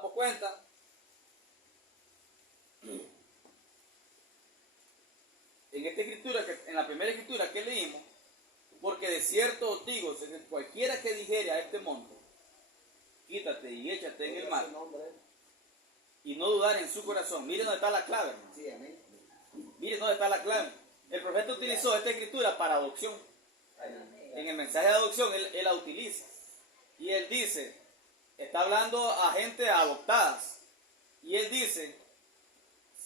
damos cuenta en esta escritura, en la primera escritura que leímos, porque de cierto os digo, cualquiera que dijere a este monte, quítate y échate en el mar, y no dudar en su corazón. Miren dónde está la clave, hermano. Sí, amén. Miren dónde está la clave. El profeta utilizó esta escritura para adopción. En el mensaje de adopción él la utiliza. Y él dice, está hablando a gente adoptadas. Y él dice,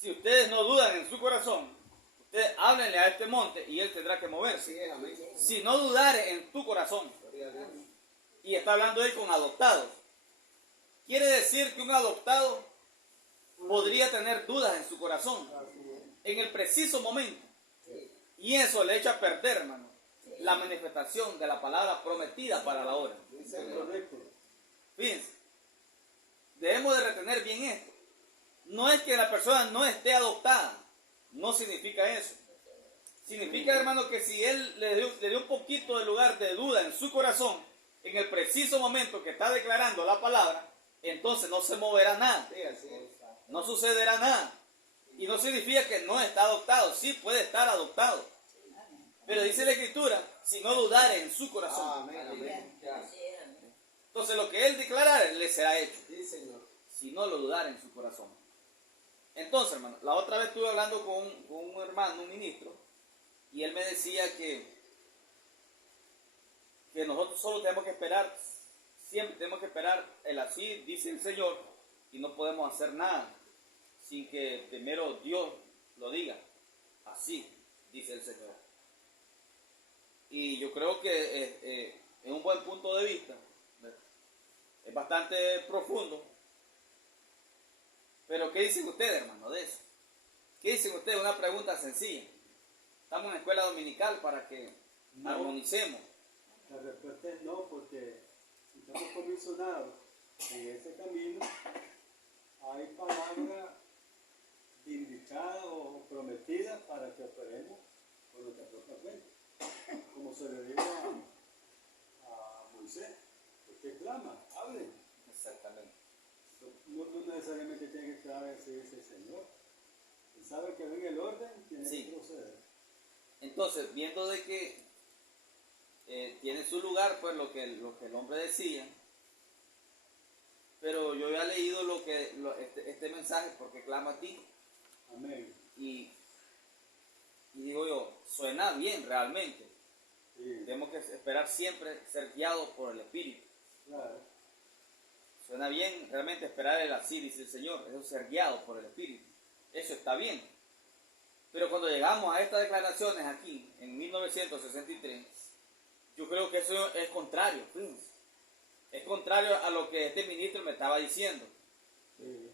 si ustedes no dudan en su corazón, ustedes háblenle a este monte y él tendrá que moverse. Sí, amén. Si no dudare en tu corazón. Y está hablando él con adoptados. Quiere decir que un adoptado podría tener dudas en su corazón en el preciso momento. Y eso le echa a perder, hermano, la manifestación de la palabra prometida para la hora. Fíjense, debemos de retener bien esto. No es que la persona no esté adoptada, no significa eso. Significa, hermano, que si él le dio un poquito de lugar de duda en su corazón, en el preciso momento que está declarando la palabra, entonces no se moverá nada. No sucederá nada. Y no significa que no está adoptado, sí puede estar adoptado. Pero dice la escritura, si no dudare en su corazón. Entonces lo que él declarara le será hecho. Si no lo dudare en su corazón. Entonces, hermano, la otra vez estuve hablando con un hermano, un ministro, y él me decía que nosotros solo tenemos que esperar, siempre tenemos que esperar el así, dice el Señor, y no podemos hacer nada sin que primero Dios lo diga. Así, dice el Señor. Y yo creo que es un buen punto de vista. Es bastante profundo. Pero ¿qué dicen ustedes, hermano, de eso? ¿Qué dicen ustedes? Una pregunta sencilla. Estamos en la escuela dominical para que armonicemos. La respuesta es no, porque si estamos comisionados en ese camino, hay palabras indicadas o prometidas para que operemos por nuestra propia cuenta. Como se le dijo a Moisés, usted clama, hable. Exactamente. No necesariamente tiene que esperar a que se dice el Señor. Él sabe que en el orden tiene que proceder. Entonces, viendo de que tiene su lugar, pues lo que el hombre decía, pero yo había leído este mensaje, porque clama a ti. Amén. Y digo yo, suena bien realmente. Sí. Tenemos que esperar siempre ser guiados por el Espíritu. Claro. Suena bien realmente esperar el así, dice el Señor, eso es ser guiados por el Espíritu. Eso está bien. Pero cuando llegamos a estas declaraciones aquí, en 1963, yo creo que eso es contrario, fíjense. Es contrario a lo que este ministro me estaba diciendo. Sí.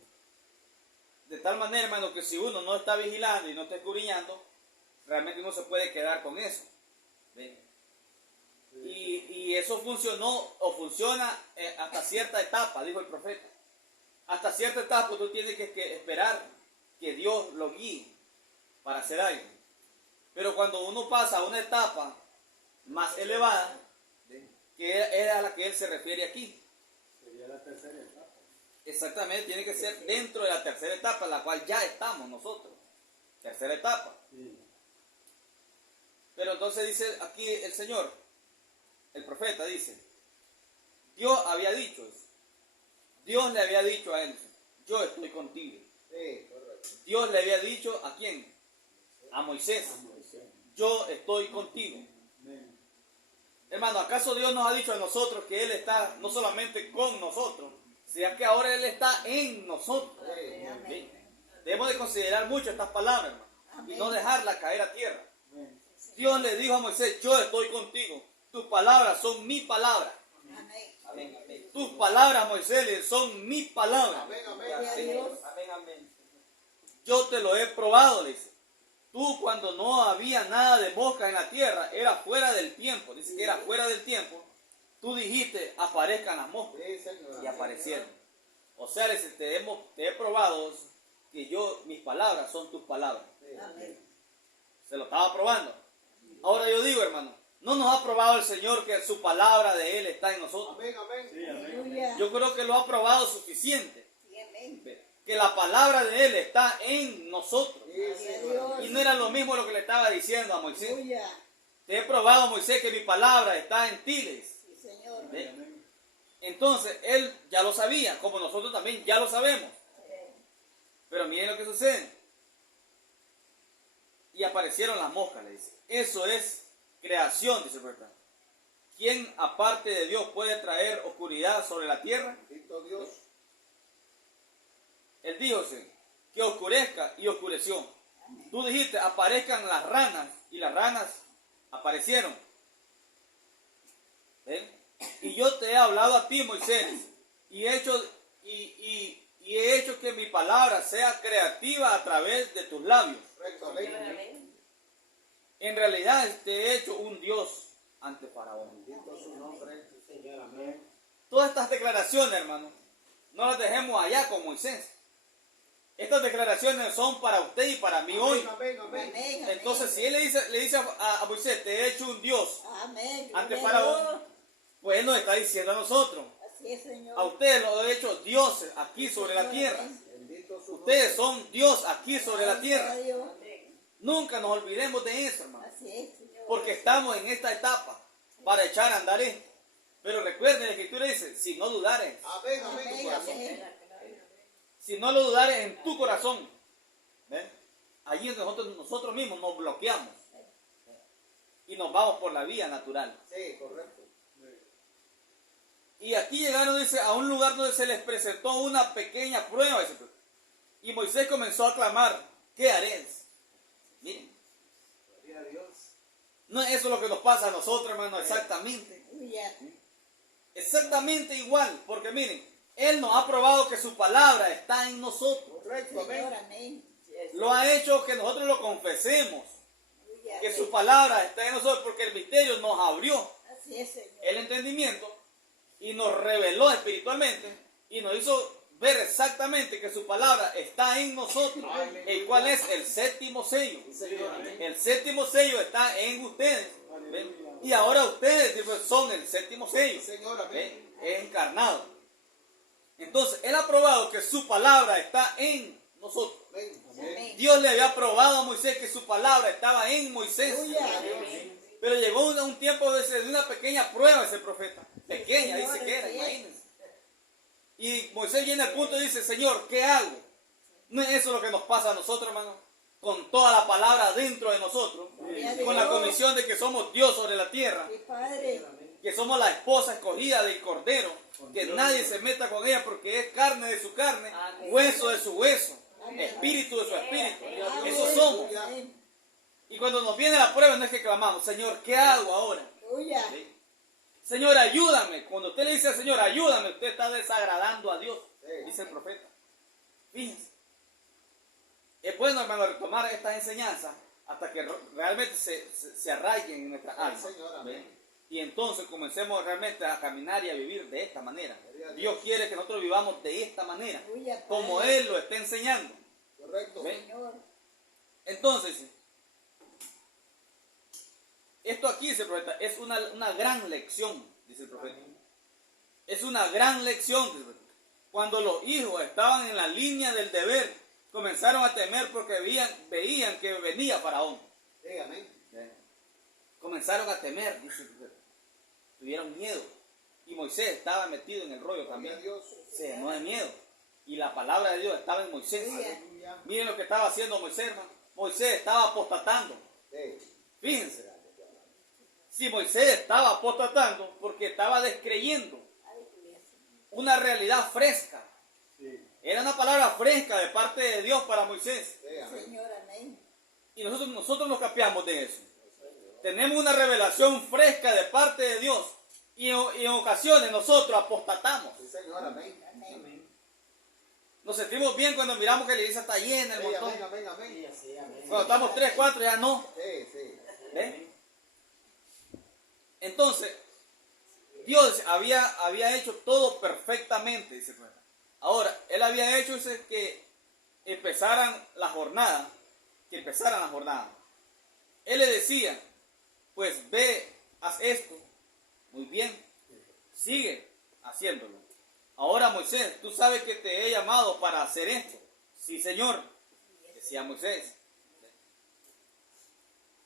De tal manera, hermano, que si uno no está vigilando y no está escudriñando, realmente uno se puede quedar con eso. ¿Ven? Y eso funcionó o funciona hasta cierta etapa, dijo el profeta. Hasta cierta etapa tú tienes que esperar que Dios lo guíe para hacer algo. Pero cuando uno pasa a una etapa más elevada, que es a la que él se refiere aquí. Sería la tercera etapa. Exactamente, tiene que ser dentro de la tercera etapa, en la cual ya estamos nosotros. Tercera etapa. Sí. Pero entonces dice aquí el Señor, el profeta dice, Dios había dicho eso. Dios le había dicho a él, yo estoy contigo. Dios le había dicho ¿a quién? A Moisés. Yo estoy contigo. Amén. Hermano, ¿acaso Dios nos ha dicho a nosotros que Él está no solamente con nosotros, sino que ahora Él está en nosotros? ¿Sí? Debemos de considerar mucho estas palabras, hermano, y no dejarlas caer a tierra. Amén. Dios le dijo a Moisés, yo estoy contigo. Tus palabras son mi palabra. Amén, amén. Tus palabras, Moisés, son mi palabra. Amén, amén. Amén, amén. Yo te lo he probado, le dice. Tú cuando no había nada de moscas en la tierra, era fuera del tiempo. Dice que era fuera del tiempo. Tú dijiste, aparezcan las moscas. Y aparecieron. O sea, le dice, te he probado que mis palabras son tus palabras. Se lo estaba probando. Ahora yo digo, hermano, ¿no nos ha probado el Señor que su palabra de Él está en nosotros? Amén, amén. Sí, amén. Yo creo que lo ha probado suficiente. que la palabra de Él está en nosotros. Gloria a Dios. Y no era lo mismo lo que le estaba diciendo a Moisés. Aleluya. Te he probado, Moisés, que mi palabra está en ti. le dice. Sí, Señor. ¿Ve? Entonces, Él ya lo sabía, como nosotros también ya lo sabemos. Pero miren lo que sucede. Y aparecieron las moscas, le dice. Eso es creación, dice el profeta. ¿Quién aparte de Dios puede traer oscuridad sobre la tierra? Bendito Dios. Él dijo que oscurezca y oscureció. Tú dijiste, aparezcan las ranas, y las ranas aparecieron. ¿Ven? Y yo te he hablado a ti, Moisés, y he hecho que mi palabra sea creativa a través de tus labios. Correcto, amén. En realidad te he hecho un Dios ante Faraón. Bendito su nombre. Señor, amén. Todas estas declaraciones, hermano, no las dejemos allá con Moisés. Estas declaraciones son para usted y para mí hoy. Amén, amén. Amén. Entonces, si él le dice a Moisés, te he hecho un Dios Amén. ante Gloria a Faraón, Dios. pues él nos está diciendo a nosotros. Así es, Señor. A ustedes los he hecho dioses aquí sobre la tierra. Bendito su Ustedes nombre. son Dios aquí sobre la Gloria tierra. a Dios. Nunca nos olvidemos de eso, hermano. Así es, Señor. Porque estamos en esta etapa para echar a andar esto. Pero recuerden, la Escritura dice, si no dudares, Amén, amén, tu Amén. corazón. Amén. si no lo dudares en tu corazón, ¿ven? Allí nosotros mismos nos bloqueamos y nos vamos por la vía natural. Sí, correcto. Y aquí llegaron, dice, a un lugar donde se les presentó una pequeña prueba. Dice, y Moisés comenzó a clamar, ¿qué haré? Miren, Gloria a Dios. no es eso lo que nos pasa a nosotros, hermano, exactamente. Aleluya. Exactamente igual, porque miren, Él nos ha probado que su palabra está en nosotros. Correcto, Señor, amén. amén. Lo ha hecho que nosotros lo confesemos, Aleluya. que su palabra está en nosotros, porque el misterio nos abrió Así es, Señor. el entendimiento y nos reveló espiritualmente y nos hizo ver exactamente que su palabra está en nosotros, el cual es el séptimo sello. Sí, señor, amén. El séptimo sello está en ustedes. ¿Ven? Y ahora ustedes pues, son el séptimo sello. Sí, señor, amén. ¿Ven? Es encarnado. Entonces, Él ha probado que su palabra está en nosotros. Amén. Amén. Dios le había probado a Moisés que su palabra estaba en Moisés. Aleluya. Amén. Pero llegó un tiempo de una pequeña prueba ese profeta. Pequeña, Señor, dice que era, sí. imagínense. Y Moisés viene al punto y dice, Señor, ¿qué hago? ¿No es eso lo que nos pasa a nosotros, hermano? Con toda la palabra dentro de nosotros. Gloria a Con la Dios. comisión de que somos Dios sobre la tierra. Sí, Padre. Que somos la esposa escogida del Cordero. Que nadie se meta con ella porque es carne de su carne, hueso de su hueso, espíritu de su espíritu. Eso Amén. somos. Amén. Y cuando nos viene la prueba no es que clamamos, Señor, ¿qué hago ahora? Aleluya. ¿Sí? Señor, ayúdame. Cuando usted le dice al Señor, ayúdame, usted está desagradando a Dios, dice el profeta. Fíjense. Es bueno, hermano, retomar estas enseñanzas hasta que realmente se arraiguen en nuestra alma. Señor, amén. ¿Ven? Y entonces comencemos realmente a caminar y a vivir de esta manera. Dios quiere que nosotros vivamos de esta manera, Aleluya, como Padre. Él lo está enseñando. Correcto. ¿Ven? Señor. Entonces, esto aquí, dice el profeta, es una gran lección, dice el profeta. Es una gran lección, dice el profeta. Cuando los hijos estaban en la línea del deber, comenzaron a temer porque veían que venía Faraón. Sí, amén. Comenzaron a temer, dice el profeta. Tuvieron miedo. Y Moisés estaba metido en el rollo Gloria a también. Dios. Se llenó de miedo. Y la palabra de Dios estaba en Moisés. Aleluya. Miren lo que estaba haciendo Moisés, hermano. Moisés estaba apostatando. Sí. Fíjense. Si Moisés estaba apostatando porque estaba descreyendo una realidad fresca. Sí. Era una palabra fresca de parte de Dios para Moisés. Sí, amén. Señor, amén. Y nosotros nos capeamos de eso. Tenemos una revelación fresca de parte de Dios. Y en ocasiones nosotros apostatamos. Sí, señor, amén. Amén. Nos sentimos bien cuando miramos que la iglesia está llena, el Sí, montón. amén, amén, amén. Cuando estamos 3, 4 ya no. Sí, sí. ¿Ven? Entonces, Dios había hecho todo perfectamente, dice el profeta. Ahora, Él había hecho dice, que empezaran la jornada. Él le decía, pues ve, haz esto. Muy bien. Sigue haciéndolo. ahora Moisés, tú sabes que te he llamado para hacer esto. Sí, Señor, decía Moisés.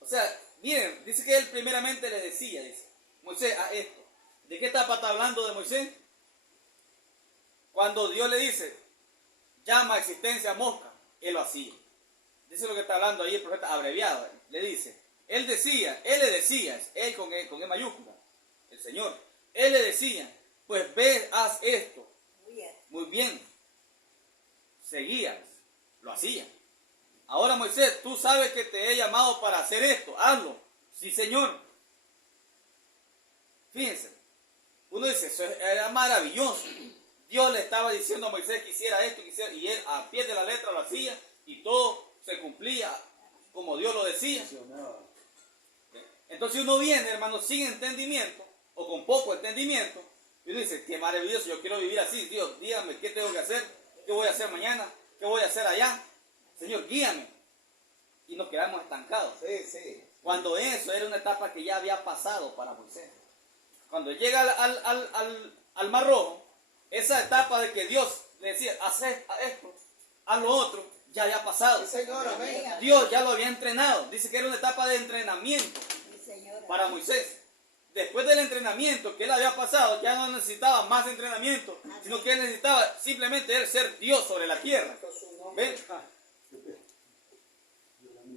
O sea, miren, dice que él primeramente le decía, dice, Moisés, haz esto. ¿De qué etapa está hablando de Moisés? Cuando Dios le dice, llama a existencia a mosca, él lo hacía. Dice lo que está hablando ahí el profeta abreviado. Le dice, él le decía, él con E mayúscula, el Señor. Él le decía, pues ve, haz esto. Muy bien. Seguía, lo hacía. Ahora Moisés, tú sabes que te he llamado para hacer esto, hazlo. Sí, Señor. Fíjense, uno dice, eso era maravilloso. Dios le estaba diciendo a Moisés que hiciera esto, y él a pie de la letra lo hacía, y todo se cumplía como Dios lo decía. Funcionaba. Entonces uno viene, hermano, sin entendimiento, o con poco entendimiento, y uno dice, qué maravilloso, yo quiero vivir así. Dios, dígame qué tengo que hacer, qué voy a hacer mañana, qué voy a hacer allá. Señor, guíame. Y nos quedamos estancados. Sí, sí. Cuando eso era una etapa que ya había pasado para Moisés. Cuando llega al Mar Rojo, esa etapa de que Dios le decía, haz esto, haz lo otro, ya había pasado. Sí, Señor, amén. Dios ya lo había entrenado. Dice que era una etapa de entrenamiento Sí, Señor. para Moisés. Después del entrenamiento que él había pasado, ya no necesitaba más entrenamiento, sino que él necesitaba simplemente él ser Dios sobre la tierra. ¿Ven?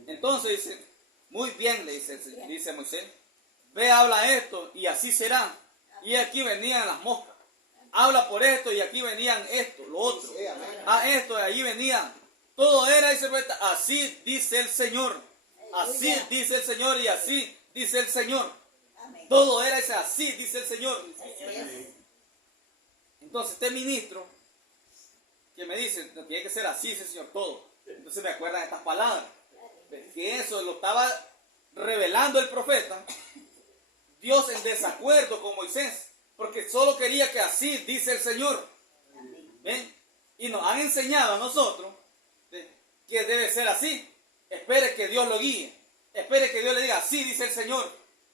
Entonces dice, muy bien, le dice Moisés, ve, habla esto y así será. Y aquí venían las moscas. Habla por esto y aquí venían esto, lo otro. Sí, amén. Esto y allí venían. Todo era, dice el profeta, así dice el Señor. Así dice el Señor y así dice el Señor. Amén. Todo era ese así dice el Señor. Así es. Entonces este ministro que me dice, no, tiene que ser así, dice el Señor, todo. Entonces me acuerdan estas palabras. Que eso lo estaba revelando el profeta. Dios en desacuerdo con Moisés. Porque solo quería que así dice el Señor. ¿Ven? Y nos han enseñado a nosotros que debe ser así. Espere que Dios lo guíe. Espere que Dios le diga, así dice el Señor.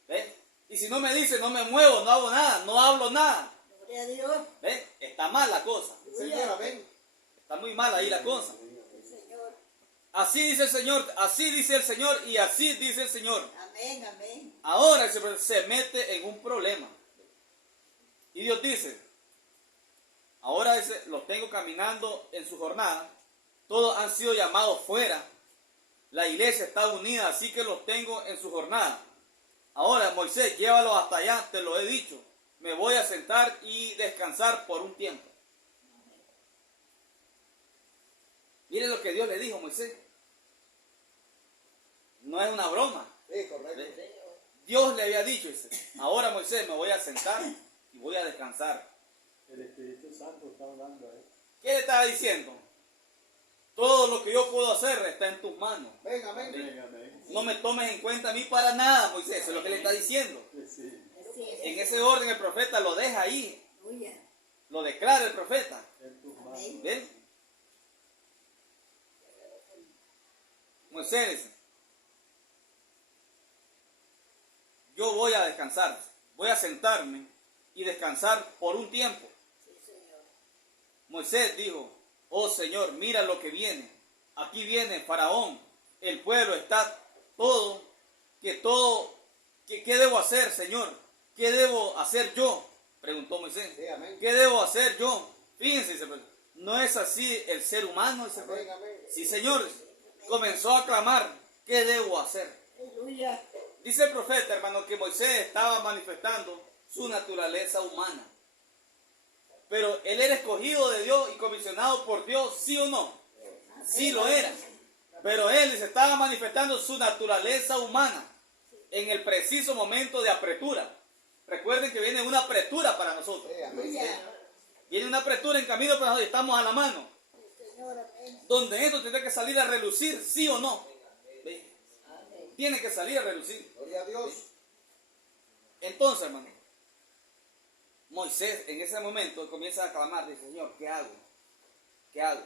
¿Ven? Y si no me dice, no me muevo, no hago nada, no hablo nada. Gloria a Dios. ¿Ven? Está mal la cosa. Sí, Señor, amén. Está muy mal ahí la cosa. Sí, Señor. Así dice el Señor, así dice el Señor y así dice el Señor. Amén, amén. Ahora se mete en un problema. Y Dios dice, ahora los tengo caminando en su jornada. Todos han sido llamados fuera. La iglesia está unida, así que los tengo en su jornada. Ahora, Moisés, llévalos hasta allá, te lo he dicho. Me voy a sentar y descansar por un tiempo. Miren lo que Dios le dijo a Moisés. No es una broma. Sí, correcto. Dios le había dicho, dice, ahora Moisés, me voy a sentar y voy a descansar. El Espíritu Santo está hablando ahí. ¿Qué le estaba diciendo? Todo lo que yo puedo hacer está en tus manos. Ven, amén. Amén, amén. No me tomes en cuenta a mí para nada, Moisés. Eso es lo que le está diciendo. Sí. Así es. En ese orden el profeta lo deja ahí. Aleluya. Lo declara el profeta. En tus manos. Amén. ¿Ven? Moisés dice, yo voy a descansar. Voy a sentarme y descansar por un tiempo. Sí, Señor. Moisés dijo, oh Señor, mira lo que viene. Aquí viene Faraón. El pueblo está todo. ¿Qué debo hacer, Señor? ¿Qué debo hacer yo? Preguntó Moisés. Sí, amén. ¿Qué debo hacer yo? Fíjense, no es así el ser humano. Amén, amén. Sí, Señor. Comenzó a clamar, ¿qué debo hacer? Aleluya. Dice el profeta, hermano, que Moisés estaba manifestando su naturaleza humana. Pero él era escogido de Dios y comisionado por Dios, ¿sí o no? Sí lo era. Pero él se estaba manifestando su naturaleza humana en el preciso momento de apretura. Recuerden que viene una apretura para nosotros. Sí, amén. Aleluya. Viene una apretura en camino para nosotros y estamos a la mano. Sí, Señor, amén. Donde esto tiene que salir a relucir, ¿sí o no? ¿Ve? Amén. Tiene que salir a relucir. Gloria a Dios. Entonces, hermano, Moisés en ese momento comienza a clamar, dice, Señor, ¿qué hago? ¿Qué hago?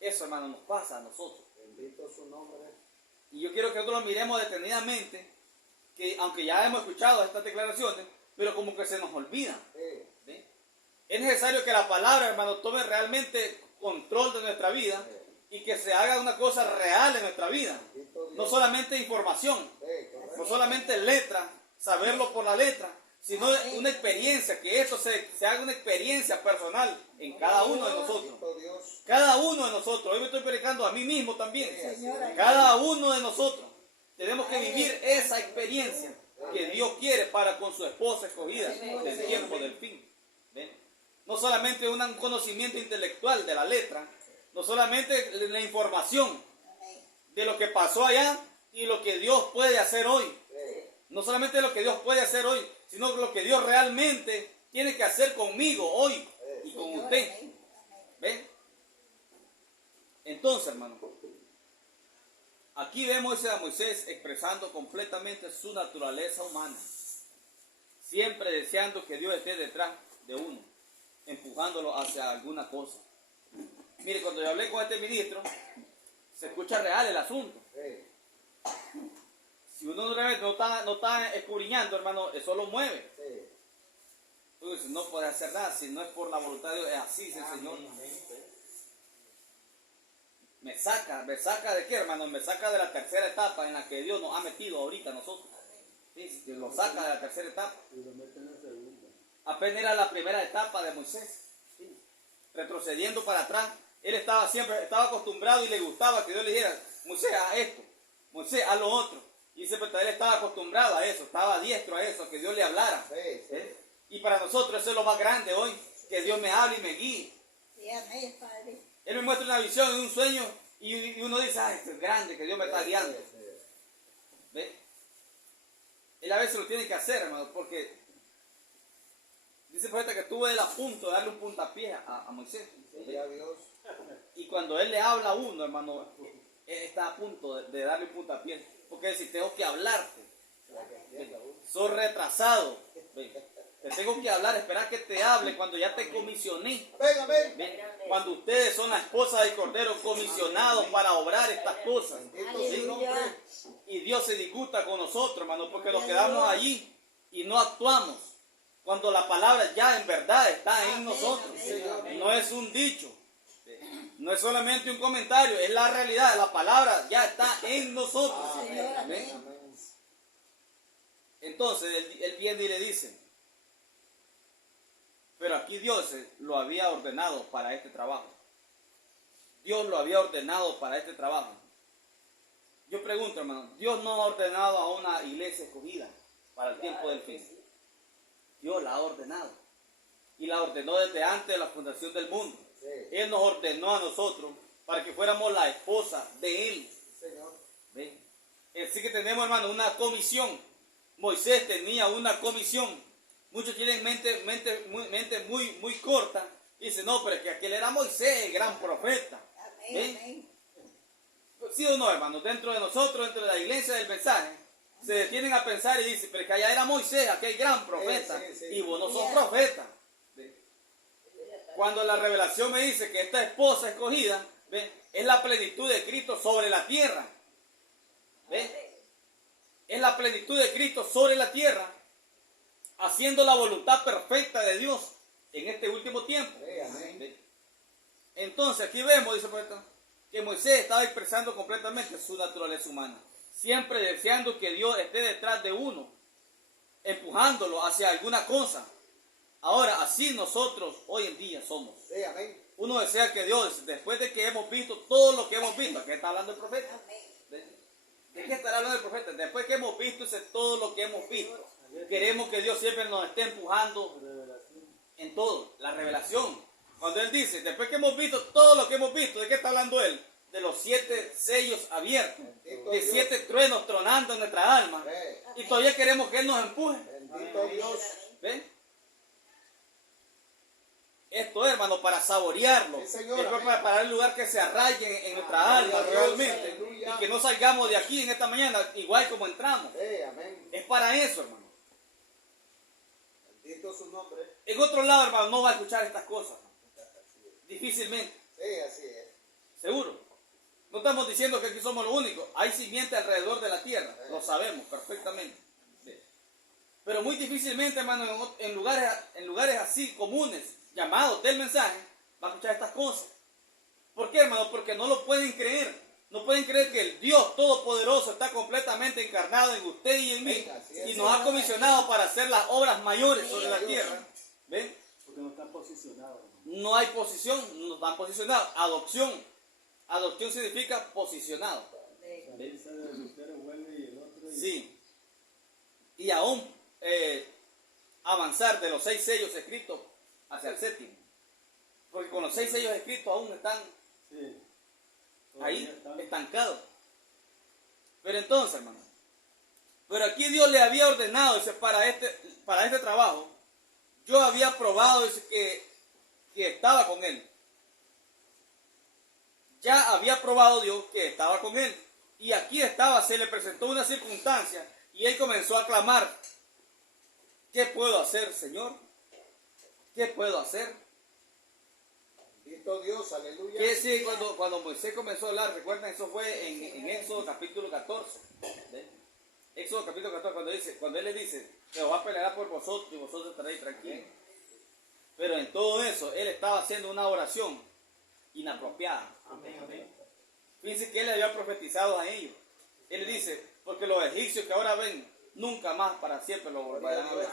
Eso, hermano, nos pasa a nosotros. Bendito su nombre. Y yo quiero que nosotros lo miremos detenidamente, que aunque ya hemos escuchado estas declaraciones, pero como que se nos olvida. Sí. ¿Ve? Es necesario que la palabra, hermano, tome realmente control de nuestra vida y que se haga una cosa real en nuestra vida. No solamente información, no solamente letra, saberlo por la letra, sino una experiencia, que esto se haga una experiencia personal en cada uno de nosotros. Cada uno de nosotros, hoy me estoy predicando a mí mismo también. Cada uno de nosotros tenemos que vivir esa experiencia que Dios quiere para con su esposa escogida del tiempo del fin. ¿Ven? No solamente un conocimiento intelectual de la letra, no solamente la información de lo que pasó allá y lo que Dios puede hacer hoy. No solamente lo que Dios puede hacer hoy, sino lo que Dios realmente tiene que hacer conmigo hoy y con usted. ¿Ven? Entonces, hermano, aquí vemos a Moisés expresando completamente su naturaleza humana, siempre deseando que Dios esté detrás de uno, empujándolo hacia alguna cosa. Mire, cuando yo hablé con este ministro, se escucha real el asunto. Si uno realmente no está escudriñando, hermano, eso lo mueve. Entonces, no puede hacer nada, si no es por la voluntad de Dios, es así, dice el Señor. Me saca de qué, hermano, me saca de la tercera etapa en la que Dios nos ha metido ahorita a nosotros. Sí, lo saca de la tercera etapa. Apenas era la primera etapa de Moisés. Sí. Retrocediendo para atrás, él estaba acostumbrado y le gustaba que Dios le dijera, Moisés, haz esto, Moisés, haz lo otro. Y dice, pero él estaba acostumbrado a eso, estaba diestro a eso, a que Dios le hablara. Y para nosotros eso es lo más grande hoy, que Dios me hable y me guíe. Él me muestra una visión y un sueño y uno dice, esto es grande, que Dios me está guiando. ¿Ve? Él a veces lo tiene que hacer, hermano, porque dice el profeta que estuvo a punto de darle un puntapié a Moisés. Y cuando él le habla a uno, hermano, él está a punto de darle un puntapié. Porque dice, tengo que hablarte. Soy retrasado. Te tengo que hablar, esperar que te hable cuando ya te comisioné. ¿Ven? Cuando ustedes son la esposa del Cordero, comisionados para obrar estas cosas. ¿Sí? Y Dios se disgusta con nosotros, hermano, porque nos quedamos allí y no actuamos. Cuando la palabra ya en verdad está en nosotros. No es un dicho. No es solamente un comentario, es la realidad. La palabra ya está en nosotros. ¿Ven? Entonces él viene y le dice, pero aquí Dios lo había ordenado para este trabajo. Dios lo había ordenado para este trabajo. Yo pregunto, hermano, Dios no ha ordenado a una iglesia escogida para el tiempo del fin. Dios la ha ordenado. Y la ordenó desde antes de la fundación del mundo. Él nos ordenó a nosotros para que fuéramos la esposa de Él. ¿Ven? Así que tenemos, hermano, una comisión. Moisés tenía una comisión. Muchos tienen mente muy corta. Y dicen, no, pero es que aquel era Moisés, el gran profeta. ¿Ven? Sí o no, hermano, dentro de nosotros, dentro de la iglesia del mensaje, se detienen a pensar y dicen, pero es que allá era Moisés, aquel gran profeta. Y vos no sos profeta. Cuando la revelación me dice que esta esposa escogida, ¿ven?, es la plenitud de Cristo sobre la tierra. ¿Ven? Es la plenitud de Cristo sobre la tierra, haciendo la voluntad perfecta de Dios en este último tiempo. ¿Ven? Entonces aquí vemos, dice el profeta, que Moisés estaba expresando completamente su naturaleza humana, siempre deseando que Dios esté detrás de uno, empujándolo hacia alguna cosa. Ahora, así nosotros hoy en día somos. Uno desea que Dios, después de que hemos visto todo lo que hemos visto, ¿a qué está hablando el profeta? ¿De qué estará hablando el profeta? Después que hemos visto todo lo que hemos visto, queremos que Dios siempre nos esté empujando en todo, la revelación. Cuando Él dice, después que hemos visto todo lo que hemos visto, ¿de qué está hablando Él? De los 7 sellos abiertos, de 7 truenos tronando en nuestra alma, y todavía queremos que Él nos empuje. ¿Ven? Esto es, hermano, para saborearlo. Es para el lugar que se arraigue en nuestra alma realmente. Y que no salgamos de aquí en esta mañana igual como entramos. Es para eso, hermano. En otro lado, hermano, no va a escuchar estas cosas. Difícilmente. Seguro. No estamos diciendo que aquí somos los únicos. Hay simiente alrededor de la tierra. Lo sabemos perfectamente. Pero muy difícilmente, hermano, en lugares así comunes, llamados del mensaje, va a escuchar estas cosas. ¿Por qué, hermano? Porque no lo pueden creer. No pueden creer que el Dios Todopoderoso está completamente encarnado en usted y en mí. Venga, así es. Y nos ha comisionado para hacer las obras mayores sobre la tierra. ¿Ven? Porque no están posicionados. No hay posición, no están posicionados. Adopción. Adopción significa posicionado. También sale de usted vuelve y el otro. Sí. Y aún avanzar de los 6 sellos escritos hacia el séptimo. Porque con los 6 sellos escritos aún están Sí. ahí Todavía están. estancados. Pero entonces, hermano, pero aquí Dios le había ordenado, dice, para este trabajo. Yo había probado, dice, que estaba con él. Ya había probado Dios que estaba con él. Y aquí estaba, se le presentó una circunstancia y él comenzó a clamar: ¿qué puedo hacer, Señor? ¿Qué puedo hacer? Bendito Dios, aleluya. Que sí, cuando Moisés comenzó a hablar, recuerden, eso fue en Éxodo capítulo 14. ¿Ven? Éxodo capítulo 14, cuando él le dice: Jehová peleará por vosotros y vosotros estaréis tranquilos. Pero en todo eso, él estaba haciendo una oración inapropiada. Fíjense que él le había profetizado a ellos. Él le dice: porque los egipcios que ahora ven, nunca más para siempre lo volverán a ver.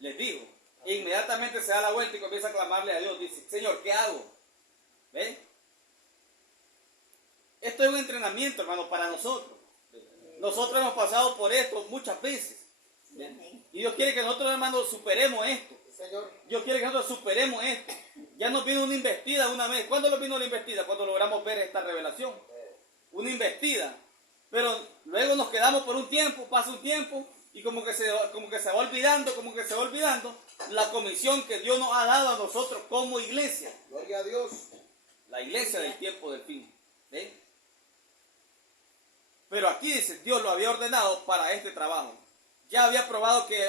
Les dijo. E inmediatamente se da la vuelta y comienza a clamarle a Dios. Dice: Señor, ¿qué hago? ¿Ven? Esto es un entrenamiento, hermano, para nosotros. Nosotros hemos pasado por esto muchas veces. ¿Ven? Y Dios quiere que nosotros, hermanos, superemos esto. Señor. Dios quiere que nosotros superemos esto. Ya nos vino una investida una vez. ¿Cuándo nos vino la investida? Cuando logramos ver esta revelación. Una investida. Pero luego nos quedamos por un tiempo, pasa un tiempo, y como que se va olvidando la comisión que Dios nos ha dado a nosotros como iglesia. Gloria a Dios. La iglesia del tiempo del fin. ¿Ven? Pero aquí dice, Dios lo había ordenado para este trabajo. Ya había probado que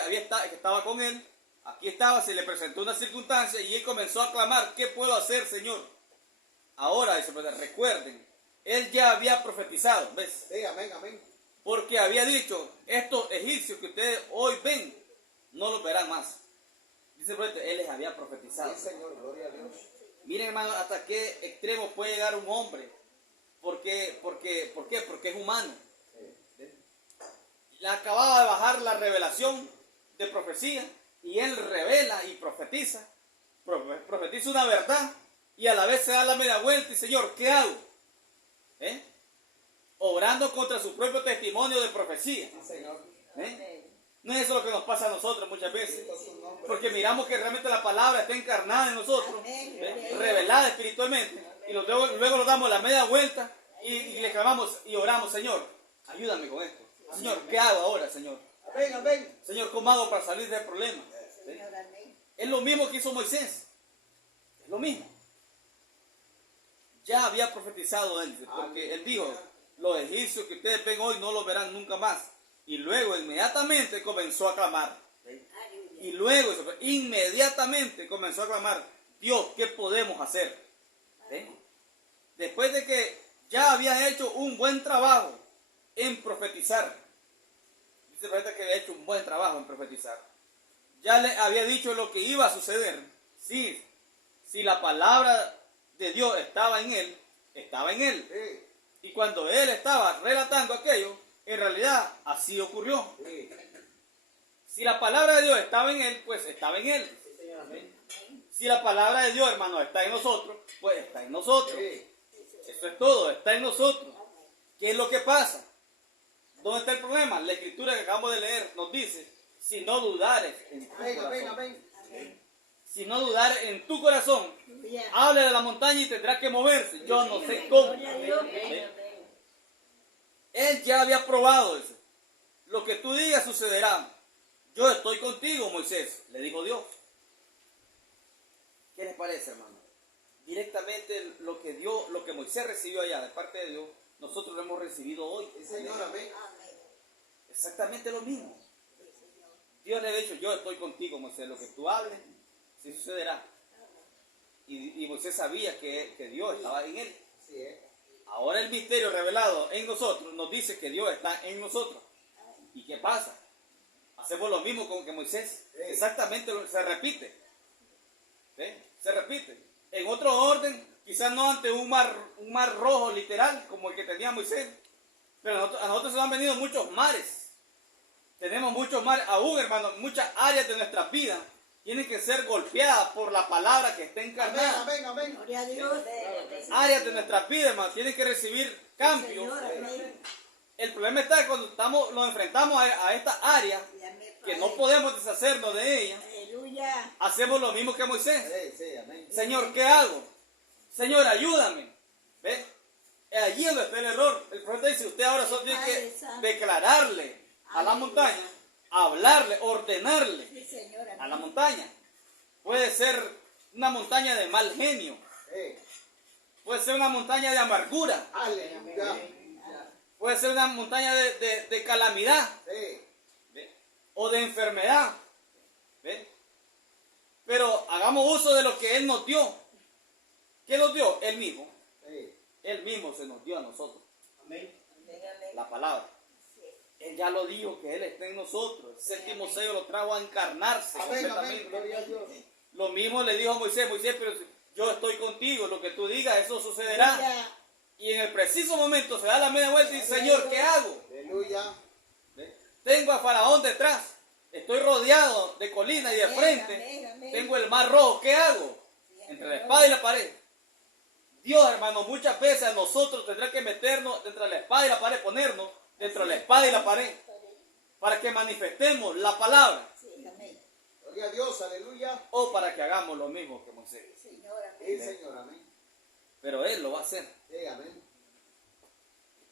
estaba con él. Aquí estaba, se le presentó una circunstancia y él comenzó a clamar: ¿qué puedo hacer, Señor? Ahora, dice, recuerden, él ya había profetizado, ¿ves? Sí, amén, amén. Porque había dicho: estos egipcios que ustedes hoy ven, no los verán más. Dice, él les había profetizado. Sí, Señor, gloria a Dios. Miren, hermano, hasta qué extremo puede llegar un hombre. ¿Por qué? Porque es humano. Le acababa de bajar la revelación de profecía y él revela y profetiza. Profetiza una verdad y a la vez se da la media vuelta y: Señor, ¿qué hago? Obrando contra su propio testimonio de profecía. Sí, Señor. No es eso lo que nos pasa a nosotros muchas veces. Bendito su nombre. Porque miramos que realmente la palabra está encarnada en nosotros, revelada espiritualmente, y luego nos damos la media vuelta y le clamamos y oramos: Señor, ayúdame con esto. Señor, ¿qué hago ahora, Señor? Amén, amén. Señor, ¿cómo hago para salir del problema? Señor, amén. Es lo mismo que hizo Moisés. Es lo mismo. Ya había profetizado él, porque él dijo: los egipcios que ustedes ven hoy no los verán nunca más. Y luego inmediatamente comenzó a clamar. Y luego, inmediatamente comenzó a clamar: Dios, ¿qué podemos hacer? Después de que ya había hecho un buen trabajo en profetizar. Dice que había hecho un buen trabajo en profetizar. Ya le había dicho lo que iba a suceder. Sí, si la palabra de Dios estaba en él, estaba en él. Sí, Y cuando él estaba relatando aquello, en realidad así ocurrió. sí. Si la palabra de Dios estaba en él, pues estaba en él. Si la palabra de Dios, hermano, está en nosotros, pues está en nosotros. Sí. Eso es todo, está en nosotros. ¿Qué es lo que pasa? ¿Dónde está el problema? La escritura que acabamos de leer nos dice: si no dudares en tu Amén, amén, corazón. amén. Si no dudares en tu corazón, Bien. hable de la montaña y tendrá que moverse. Yo no sé cómo. Gloria a Dios. Él ya había probado eso. Lo que tú digas sucederá. Yo estoy contigo, Moisés, le dijo Dios. ¿Qué les parece, hermano? Directamente lo que Moisés recibió allá de parte de Dios, nosotros lo hemos recibido hoy. Sí, Señor, amén. Exactamente lo mismo. Dios le ha dicho: yo estoy contigo, Moisés, lo que tú hables, sí sucederá. Y Moisés sabía que Dios estaba en él. Sí, Ahora el misterio revelado en nosotros nos dice que Dios está en nosotros. ¿Y qué pasa? Hacemos lo mismo con que Moisés. Sí. Exactamente se repite. ¿Ve? Se repite. En otro orden, quizás no ante un mar rojo literal, como el que tenía Moisés, pero a nosotros se nos han venido muchos mares. Tenemos muchos mares, aún hermano, muchas áreas de nuestras vidas tienen que ser golpeadas por la palabra que está Amén, encarnada. amén, amén. Gloria a Dios. Áreas de nuestras vidas, hermano, tienen que recibir cambios. Señor, amén. El problema está que cuando nos enfrentamos a esta área, Llame, que Padre. no podemos deshacernos de ella, Aleluya. hacemos lo mismo que Moisés. Sí, sí, amén. Señor, ¿qué hago? Señor, ayúdame. ¿Ve? Es allí donde está el error. El profeta dice, usted ahora solo tiene que declararle a la montaña, hablarle, ordenarle Sí, Señor, amén. a la montaña. Puede ser una montaña de mal genio, Sí. puede ser una montaña de amargura, Aleluya. puede ser una montaña de calamidad, Sí. ¿ve? O de enfermedad. ¿Ve? Pero hagamos uso de lo que Él nos dio. ¿Qué nos dio? Él mismo. Sí. Él mismo se nos dio a nosotros. Amén. Amén, amén. La palabra. Él ya lo dijo, que Él está en nosotros. El séptimo sello lo trajo a encarnarse Amén, amén. completamente. Gloria a Dios. Lo mismo le dijo a Moisés, Moisés, pero yo estoy contigo, lo que tú digas, eso sucederá. Aleluya. Y en el preciso momento se da la media vuelta y dice, Señor, ¿qué hago? Aleluya. ¿Ve? Tengo a Faraón detrás, estoy rodeado de colinas y de Amén, frente, amén, amén. tengo el mar rojo, ¿qué hago? Entre la espada y la pared. Dios, hermano, muchas veces a nosotros tendrá que meternos entre la espada y la pared, ponernos dentro de la espada y la pared, para que manifestemos la palabra Sí, amén. Gloria a Dios. Aleluya. o para que hagamos lo mismo que Moisés. Señor, Sí, amén. Señor. Amén. Pero Él lo va a hacer. Sí, amén.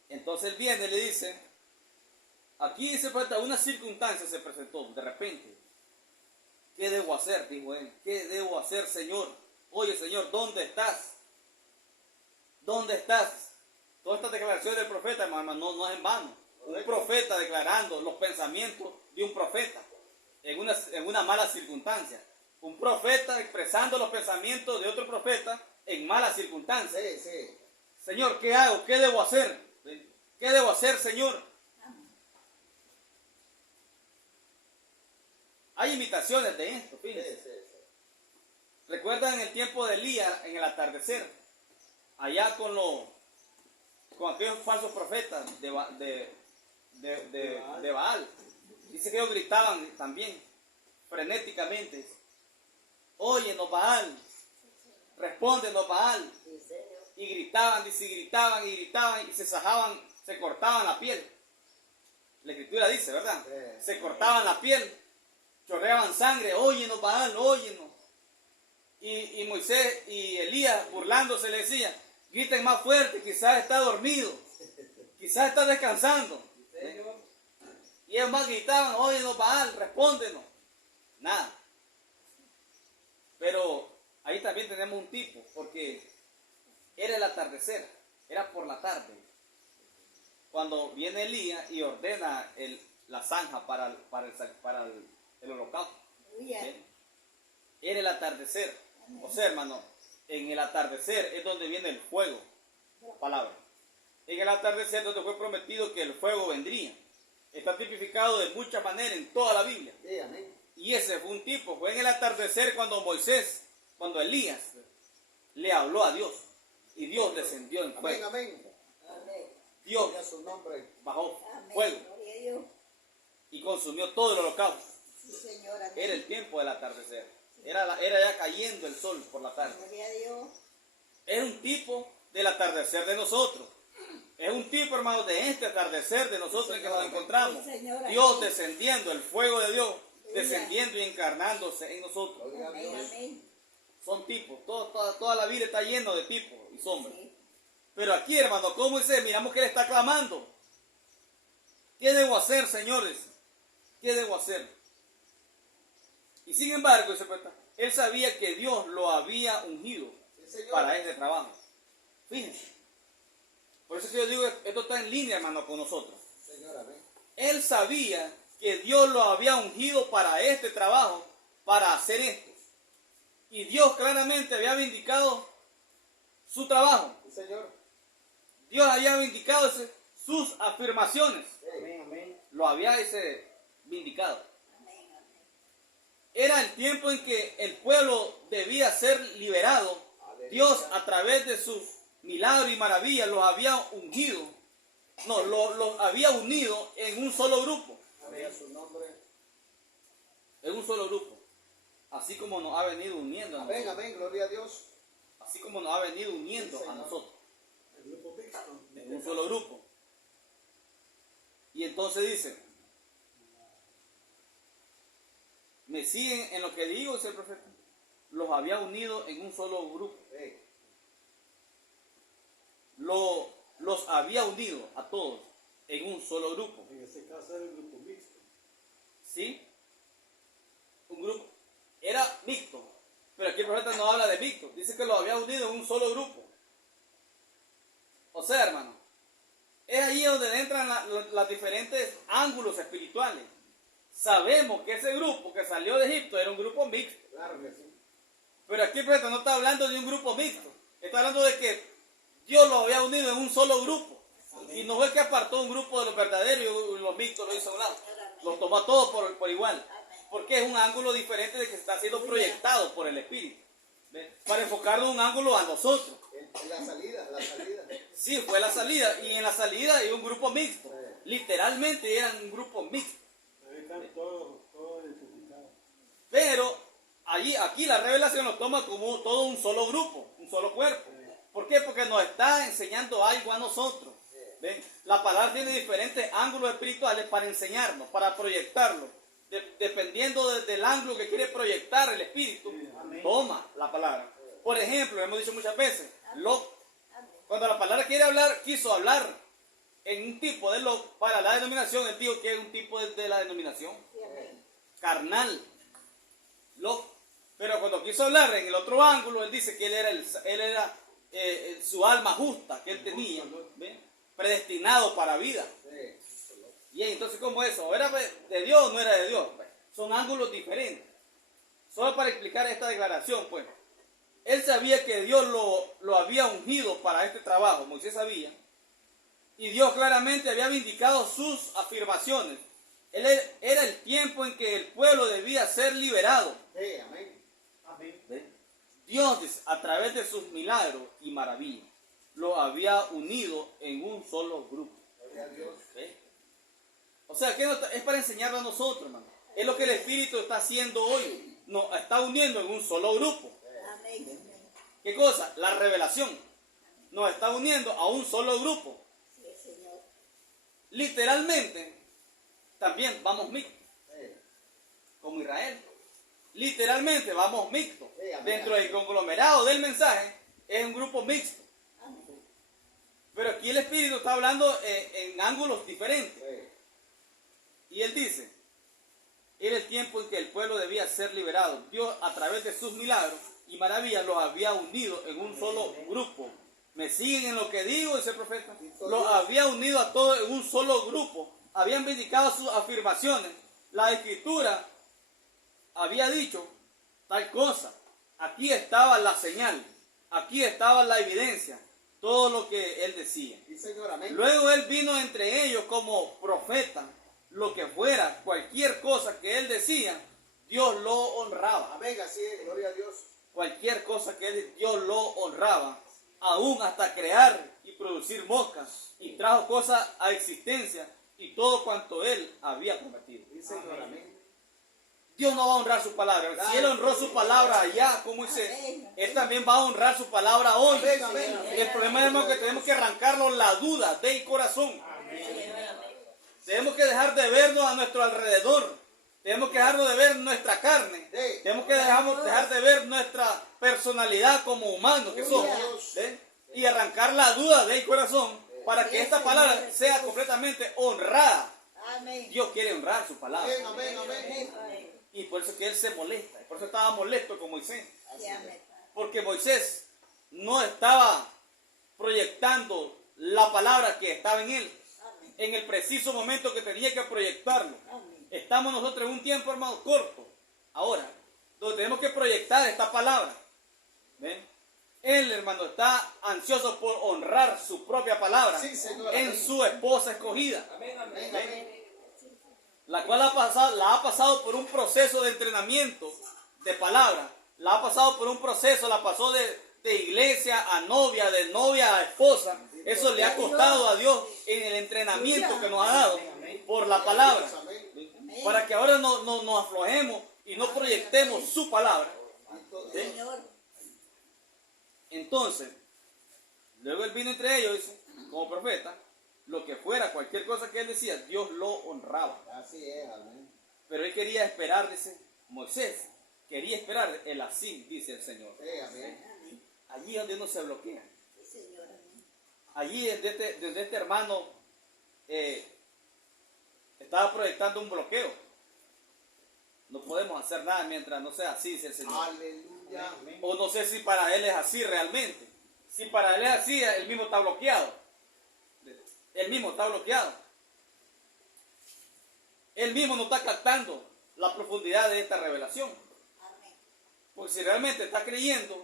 Entonces Él viene y le dice, aquí dice, una circunstancia se presentó de repente. ¿Qué debo hacer? Dijo él. ¿Qué debo hacer, Señor? Oye, Señor, ¿dónde estás? ¿Dónde estás? Todas estas declaraciones del profeta, hermano, no es en vano. Un profeta declarando los pensamientos de un profeta en una mala circunstancia. Un profeta expresando los pensamientos de otro profeta en malas circunstancias. Sí, sí. Señor, ¿qué hago? ¿Qué debo hacer? ¿Qué debo hacer, Señor? Hay imitaciones de esto, Sí, fíjense. sí, sí. ¿Recuerdan el tiempo de Elías en el atardecer? Allá con aquellos falsos profetas de Baal. Dice que ellos gritaban también, frenéticamente. Óyenos, Baal. Respóndenos, Baal. Sí, Señor. Y gritaban, dice, y gritaban y se sajaban, se cortaban la piel. La escritura dice, ¿verdad? Sí. Se cortaban la piel, chorreaban sangre, óyenos, Baal, óyenos. Y Moisés y Elías burlándose le decían, griten más fuerte, quizás está dormido, quizás está descansando. ¿Eh? Y ellos más gritaban, óyenos, Baal, respóndenos. Nada. Pero ahí también tenemos un tipo, porque era el atardecer, era por la tarde. Cuando viene Elías y ordena la zanja para el holocausto. Aleluya. ¿Sí? Era el atardecer. O sea, hermano, en el atardecer es donde viene el fuego. Palabra. En el atardecer donde fue prometido que el fuego vendría. Está tipificado de muchas maneras en toda la Biblia. Sí, amén. Y ese fue un tipo. Fue en el atardecer cuando Elías le habló a Dios. Y Dios descendió en Amén, fuego. amén. Amén. Dios Gloria a su nombre. bajó Amén. fuego Gloria a Dios. y consumió todo el holocausto. Sí, Señor, amén. Era el tiempo del atardecer. Era ya cayendo el sol por la tarde. Gloria a Dios. Es un tipo del atardecer de nosotros. Es un tipo, hermano, de este atardecer de nosotros en que nos encontramos. Sí, Señor. Dios descendiendo, el fuego de Dios descendiendo y encarnándose en nosotros. Gloria a Amén, Dios. amén. Son tipos. Toda la Biblia está lleno de tipos y sombras. Sí. Pero aquí, hermano, ¿cómo dice? Miramos que él está clamando. ¿Qué debo hacer, señores? ¿Qué debo hacer? Y sin embargo, él sabía que Dios lo había ungido Sí, Señor. para este trabajo. Fíjense. Por eso que yo digo, esto está en línea, hermano, con nosotros. Señor, amén. Él sabía que Dios lo había ungido para este trabajo, para hacer esto. Y Dios claramente había vindicado su trabajo. Sí, Señor. Dios había vindicado sus afirmaciones. Sí. Amén, amén. Lo había vindicado. Amén, amén. era el tiempo en que el pueblo debía ser liberado. Dios, a través de sus milagros y maravillas, los había ungido. No, los había unido en un solo grupo. Amén. Su nombre. En un solo grupo. Así como nos ha venido uniendo a Amén, nosotros. amén. Gloria a Dios. Así como nos ha venido uniendo a nosotros. El grupo mixto. En un solo grupo. Y entonces dice, ¿me siguen en lo que digo? Dice el profeta. Los había unido en un solo grupo. Sí. Los había unido a todos en un solo grupo. En ese caso era el grupo mixto. ¿Sí? Un grupo. Era mixto. Pero aquí el profeta no habla de mixto. Dice que los había unido en un solo grupo. O sea, hermano, es ahí donde entran los diferentes ángulos espirituales. Sabemos que ese grupo que salió de Egipto era un grupo mixto. Claro que sí. Pero aquí el profeta no está hablando de un grupo mixto. Está hablando de que Dios los había unido en un solo grupo. Y no es que apartó un grupo de los verdaderos y los mixtos lo hizo a un lado. Los tomó a todos por igual. Porque es un ángulo diferente de que está siendo proyectado por el Espíritu. ¿Ven? Para enfocarlo en un ángulo a nosotros. La salida, la salida. Sí, fue la salida. Y en la salida hay un grupo mixto. Literalmente eran un grupo mixto. Ahí están todos identificados. Pero aquí la revelación lo toma como todo un solo grupo, un solo cuerpo. ¿Por qué? Porque nos está enseñando algo a nosotros. ¿Ven? La palabra tiene diferentes ángulos espirituales para enseñarnos, para proyectarlo. Dependiendo del ángulo que quiere proyectar el Espíritu, toma la palabra. Por ejemplo, hemos dicho muchas veces, cuando la palabra quiso hablar en un tipo de para la denominación, él dijo que es un tipo de la denominación carnal. Pero cuando quiso hablar en el otro ángulo, él dice que él era su alma justa que él tenía, ¿ven? Predestinado para vida. Sí. Y entonces, ¿cómo es eso? ¿Era de Dios o no era de Dios? Pues, son ángulos diferentes. Solo para explicar esta declaración, pues, él sabía que Dios lo había ungido para este trabajo, Moisés sabía, y Dios claramente había vindicado sus afirmaciones. Era el tiempo en que el pueblo debía ser liberado. Sí, amén. Amén. ¿Ven? Dios, a través de sus milagros y maravillas, lo había unido en un solo grupo. Gloria a Dios. ¿Ven? O sea, que es para enseñarlo a nosotros, hermano. Es lo que el Espíritu está haciendo hoy. Nos está uniendo en un solo grupo. Amén. ¿Qué cosa? La revelación. Nos está uniendo a un solo grupo. Sí, Señor. Literalmente, también vamos mixtos, Sí. como Israel. Literalmente vamos mixtos. Sí, amén. Dentro del conglomerado del mensaje es un grupo mixto. Amén. Pero aquí el Espíritu está hablando en ángulos diferentes. Sí. Y él dice, era el tiempo en que el pueblo debía ser liberado. Dios, a través de sus milagros y maravillas, los había unido en un solo grupo. ¿Me siguen en lo que digo? Dice el profeta. Los había unido a todos en un solo grupo. Habían vindicado sus afirmaciones. La Escritura había dicho tal cosa. Aquí estaba la señal. Aquí estaba la evidencia. Todo lo que él decía. Sí, Señor, amén. Luego él vino entre ellos como profeta. Lo que fuera, cualquier cosa que él decía, Dios lo honraba. Amén, así es. Gloria a Dios. Cualquier cosa que Dios lo honraba. Aún hasta crear y producir moscas. Y trajo cosas a existencia. Y todo cuanto él había prometido. Sí, Señor, amén. Dios no va a honrar su palabra. Si él honró su palabra allá, como dice, él también va a honrar su palabra hoy. Amén, amén. El problema es que tenemos que arrancarnos la duda del corazón. Tenemos que dejar de vernos a nuestro alrededor. Tenemos que dejarnos de ver nuestra carne. Sí. Tenemos que dejar de ver nuestra personalidad como humanos que somos. ¿Ven? Y arrancar la duda del corazón para que esta palabra sea completamente honrada. Amén. Dios quiere honrar su palabra. Amén, amén, amén. Y por eso que él se molesta. Por eso estaba molesto con Moisés. Sí, amén. Porque Moisés no estaba proyectando la palabra que estaba en él. Amén. En el preciso momento que tenía que proyectarlo. Amén. Estamos nosotros en un tiempo, hermano, corto. Ahora, donde tenemos que proyectar esta palabra. ¿Ven? Él, hermano, está ansioso por honrar su propia palabra Sí, Señor, en amén. su esposa escogida. Amén, ¿Ven? amén. la cual la ha pasado por un proceso de entrenamiento de palabra, la ha pasado por un proceso, la pasó de iglesia a novia, de novia a esposa. Eso le ha costado a Dios en el entrenamiento que nos ha dado por la palabra, para que ahora no nos aflojemos y no proyectemos su palabra. ¿Sí? Señor. Entonces, luego él vino entre ellos como profeta, lo que fuera, cualquier cosa que él decía, Dios lo honraba. Así es, amén. Pero él quería esperar, dice Moisés, quería esperar el así, dice el Señor. Amén. Amén. Allí es donde uno se bloquea. Sí, Señor. Amén. Allí desde este hermano estaba proyectando un bloqueo. No podemos hacer nada mientras no sea así, dice el Señor. Aleluya. O no sé si para él es así realmente. Si para él es así, él mismo está bloqueado. Él mismo está bloqueado. Él mismo no está captando la profundidad de esta revelación. Amén. Porque si realmente está creyendo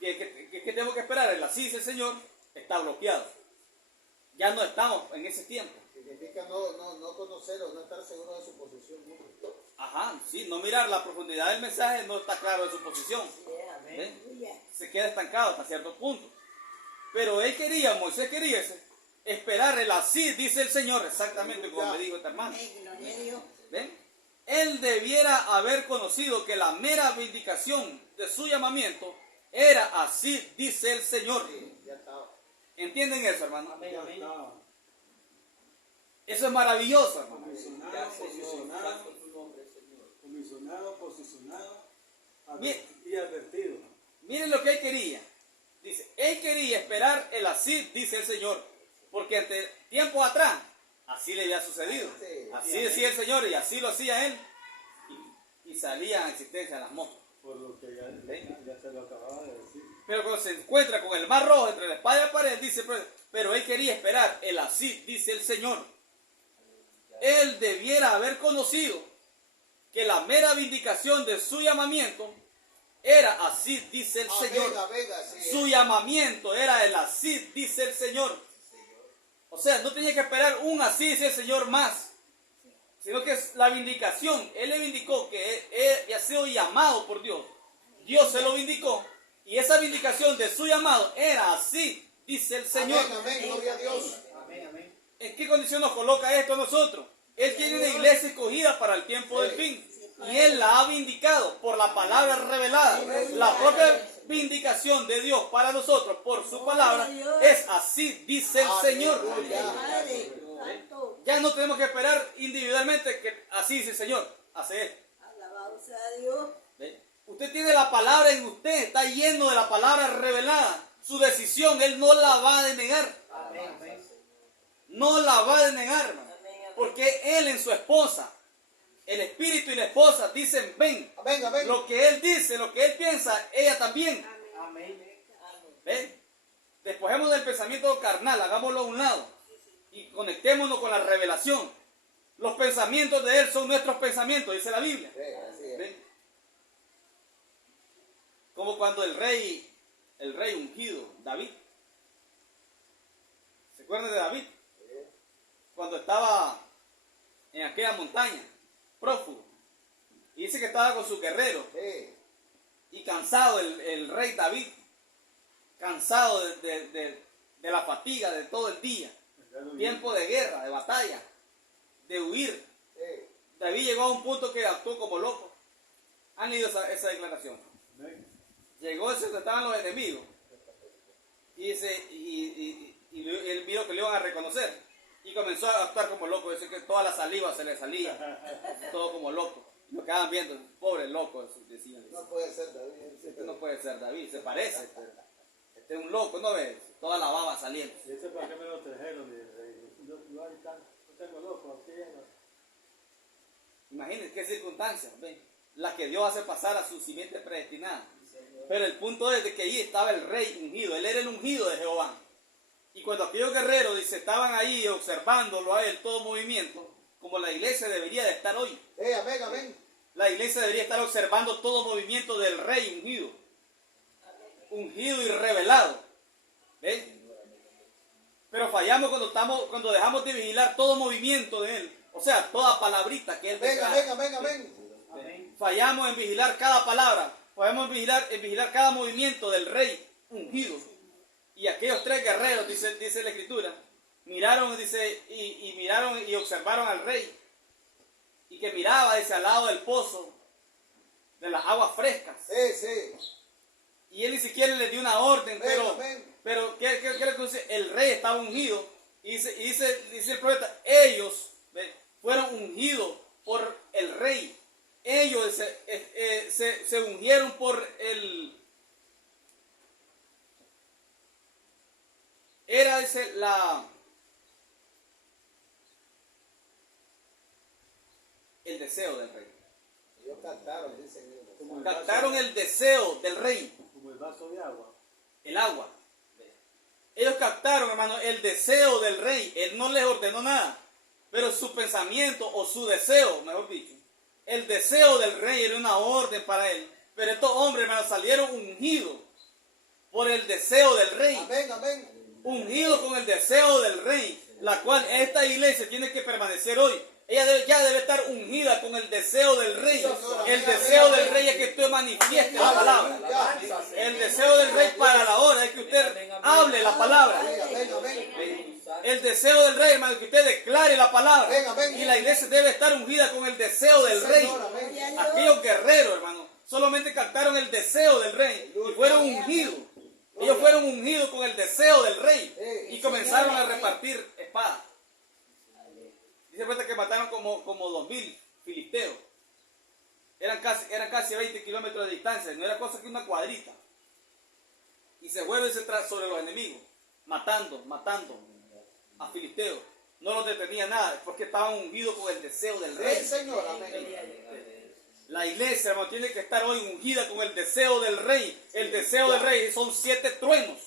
que tengo que esperar el así dice el Señor, está bloqueado. Ya no estamos en ese tiempo. Significa no conocer o no estar seguro de su posición. Ajá, sí, no mirar la profundidad del mensaje, no está claro de su posición. ¿Ven? Aleluya. Se queda estancado hasta cierto punto. Pero Moisés quería esperar el así, dice el Señor, exactamente como me dijo este hermano. Amén. Gloria a Dios. ¿Ven? Él debiera haber conocido que la mera vindicación de su llamamiento era así, dice el Señor. Ya estaba. ¿Entienden eso, hermano? Ya estaba. Eso es maravilloso, hermano. Comisionado, posicionado Bien. y advertido. Miren lo que él quería. Dice, él quería esperar el así, dice el Señor. Porque ante tiempo atrás, así le había sucedido. Así decía el Señor y así lo hacía él. Y salían a existencia las moscas. Por lo que ya se lo acababa de decir. Pero cuando se encuentra con el mar rojo entre la espada y la pared, dice, pero él quería esperar el así, dice el Señor. Él debiera haber conocido que la mera vindicación de su llamamiento era así, dice el Señor. Su llamamiento era el así, dice el Señor. O sea, no tenía que esperar un así, dice el Señor, más. Sino que es la vindicación. Él le vindicó que él había sido llamado por Dios. Dios se lo vindicó. Y esa vindicación de su llamado era así, dice el Señor. Amén, gloria a Dios. ¿En qué condición nos coloca esto a nosotros? Él tiene una iglesia escogida para el tiempo del fin. Y Él la ha vindicado por la palabra revelada. La propia vindicación de Dios para nosotros por su palabra es así, dice el Señor. Padre Santo. Ya no tenemos que esperar individualmente que así dice el Señor. Hace Él. Alabado sea Dios. ¿Ve? Usted tiene la palabra en usted, está lleno de la palabra revelada. Su decisión Él no la va a denegar. No la va a denegar, hermano. Porque Él en su esposa, el espíritu y la esposa dicen ven. Amén, amén. Lo que Él dice, lo que Él piensa, ella también. ¿Ven? Despojemos del pensamiento carnal, hagámoslo a un lado y conectémonos con la revelación. Los pensamientos de Él son nuestros pensamientos, dice la Biblia. Así es. ¿Ven? Como cuando el rey ungido, David. ¿Se acuerdan de David? Cuando estaba en aquella montaña, prófugo. Y dice que estaba con su guerrero. Y cansado el rey David. Cansado de la fatiga de todo el día. Tiempo de guerra, de batalla, de huir. David llegó a un punto que actuó como loco. ¿Han leído esa declaración? Llegó ese donde estaban los enemigos. Y él vio que le iban a reconocer. Y comenzó a actuar como loco. Dice que toda la saliva se le salía. Todo como loco. Y lo quedaban viendo. Pobre loco, decían. No puede ser David. Este no puede ser David. Se parece. Este es un loco, ¿no ves? Toda la baba saliendo. ¿Y ese para qué me lo trajeron? Yo ahorita no tengo loco. Aquí Imagínense qué circunstancias, ¿ven? La que Dios hace pasar a su simiente predestinada. Pero el punto es de que allí estaba el rey ungido. Él era el ungido de Jehová. Y cuando aquellos guerreros, dice, estaban ahí observándolo a él, todo movimiento, como la iglesia debería de estar hoy. Amén, amén. La iglesia debería estar observando todo movimiento del rey ungido. Ungido y revelado. ¿Ven? Pero fallamos cuando dejamos de vigilar todo movimiento de él. O sea, toda palabrita que él Venga, declara. venga, venga, venga. Amén. Fallamos en vigilar cada palabra. Podemos vigilar cada movimiento del rey ungido. Y aquellos tres guerreros, dice la escritura, miraron, dice, y miraron y observaron al rey. Y que miraba, dice, al lado del pozo de las aguas frescas. Sí, sí. Y él ni siquiera le dio una orden, Venga. pero ¿qué le dice? El rey estaba ungido. Y dice el profeta, ellos fueron ungidos por el rey. Ellos se ungieron por el... Era, dice, el deseo del rey. Ellos cantaron, dice. Como el vaso- Captaron el deseo del rey, Como el vaso de agua. el agua. Ellos captaron, hermano, el deseo del rey. Él no les ordenó nada, pero su pensamiento o su deseo, mejor dicho, el deseo del rey era una orden para él. Pero estos hombres, hermano, salieron ungidos por el deseo del rey. Amén, amén. Ungidos con el deseo del rey, la cual esta iglesia tiene que permanecer hoy. Ella ya debe estar ungida con el deseo del rey. El deseo del rey es que usted manifieste la palabra. El deseo del rey para la hora es que usted hable la palabra. Amén, amén. El deseo del rey, hermano, es que usted declare la palabra. Venga, venga. Y la iglesia debe estar ungida con el deseo del rey. Señor, amén. Aquellos guerreros, hermano, solamente captaron el deseo del rey y fueron ungidos. Ellos fueron ungidos con el deseo del rey y comenzaron a repartir espadas. Dice cuenta que mataron como 2000 filisteos. Eran casi 20 kilómetros de distancia, no era cosa que una cuadrita. Y se vuelven sobre los enemigos, matando a filisteos. No los detenía nada, porque estaban ungidos con el deseo del Sí, rey. Señor, amén. La iglesia, hermano, tiene que estar hoy ungida con el deseo del rey. El deseo del rey son 7 truenos.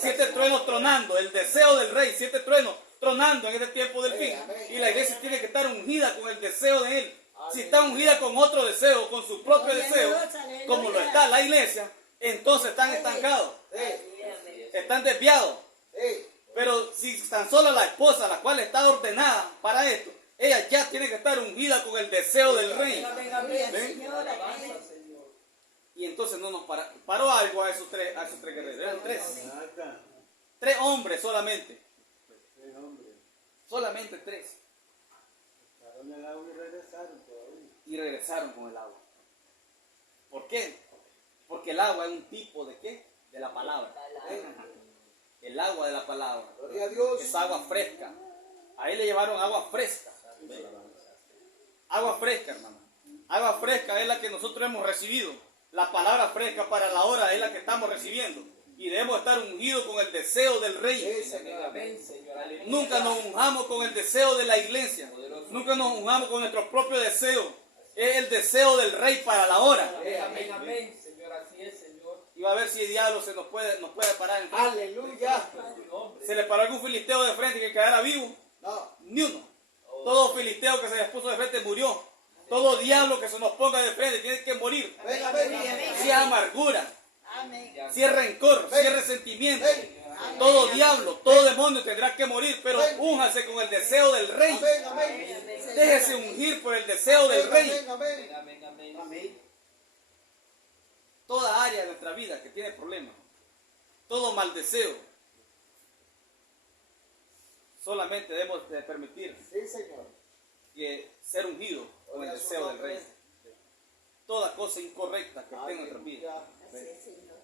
7 truenos tronando. El deseo del rey, 7 truenos tronando en este tiempo del fin. Y la iglesia tiene que estar ungida con el deseo de él. Si está ungida con otro deseo, con su propio deseo, como lo está la iglesia, entonces están estancados. Están desviados. Sí. Pero si tan solo la esposa, la cual está ordenada para esto, ella ya tiene que estar ungida con el deseo del rey. Señor, amén. Y entonces no nos paró algo a esos tres guerreros. Eran Nada. 3 hombres solamente. El hombre. Solamente 3. Echaron el agua y regresaron todavía. Y regresaron con el agua. ¿Por qué? Porque el agua es un tipo de ¿qué? De la palabra. El agua de la palabra. Gloria a Dios. Es agua fresca. Ahí le llevaron agua fresca. Agua fresca, hermano. Agua fresca es la que nosotros hemos recibido. La palabra fresca para la hora es la que estamos recibiendo. Y debemos estar ungidos con el deseo del rey. Sí, Señor. Nunca nos unjamos con el deseo de la iglesia. Nunca nos unjamos con nuestros propios deseos. Es el deseo del rey para la hora. Amén, amén, Señor, así es, Señor. Y va a ver si el diablo nos puede parar en frente. Aleluya. ¿Se le paró algún filisteo de frente que quedara vivo? No. Ni uno. Todo filisteo que se les puso de frente murió. Todo diablo que se nos ponga de frente tiene que morir. Venga, venga. Si es amargura, Amén. si es rencor, si es resentimiento, todo diablo, todo demonio tendrá que morir, pero únjase con el deseo del rey. Amén, amén. Déjese ungir por el deseo del rey. Amén, amén. Amén, amén, amén. Toda área de nuestra vida que tiene problemas, todo mal deseo, solamente debemos de permitir Sí, Señor. que ser ungido con el deseo del rey. Toda cosa incorrecta que esté en nuestra vida. Aleluya. Así es, Señor.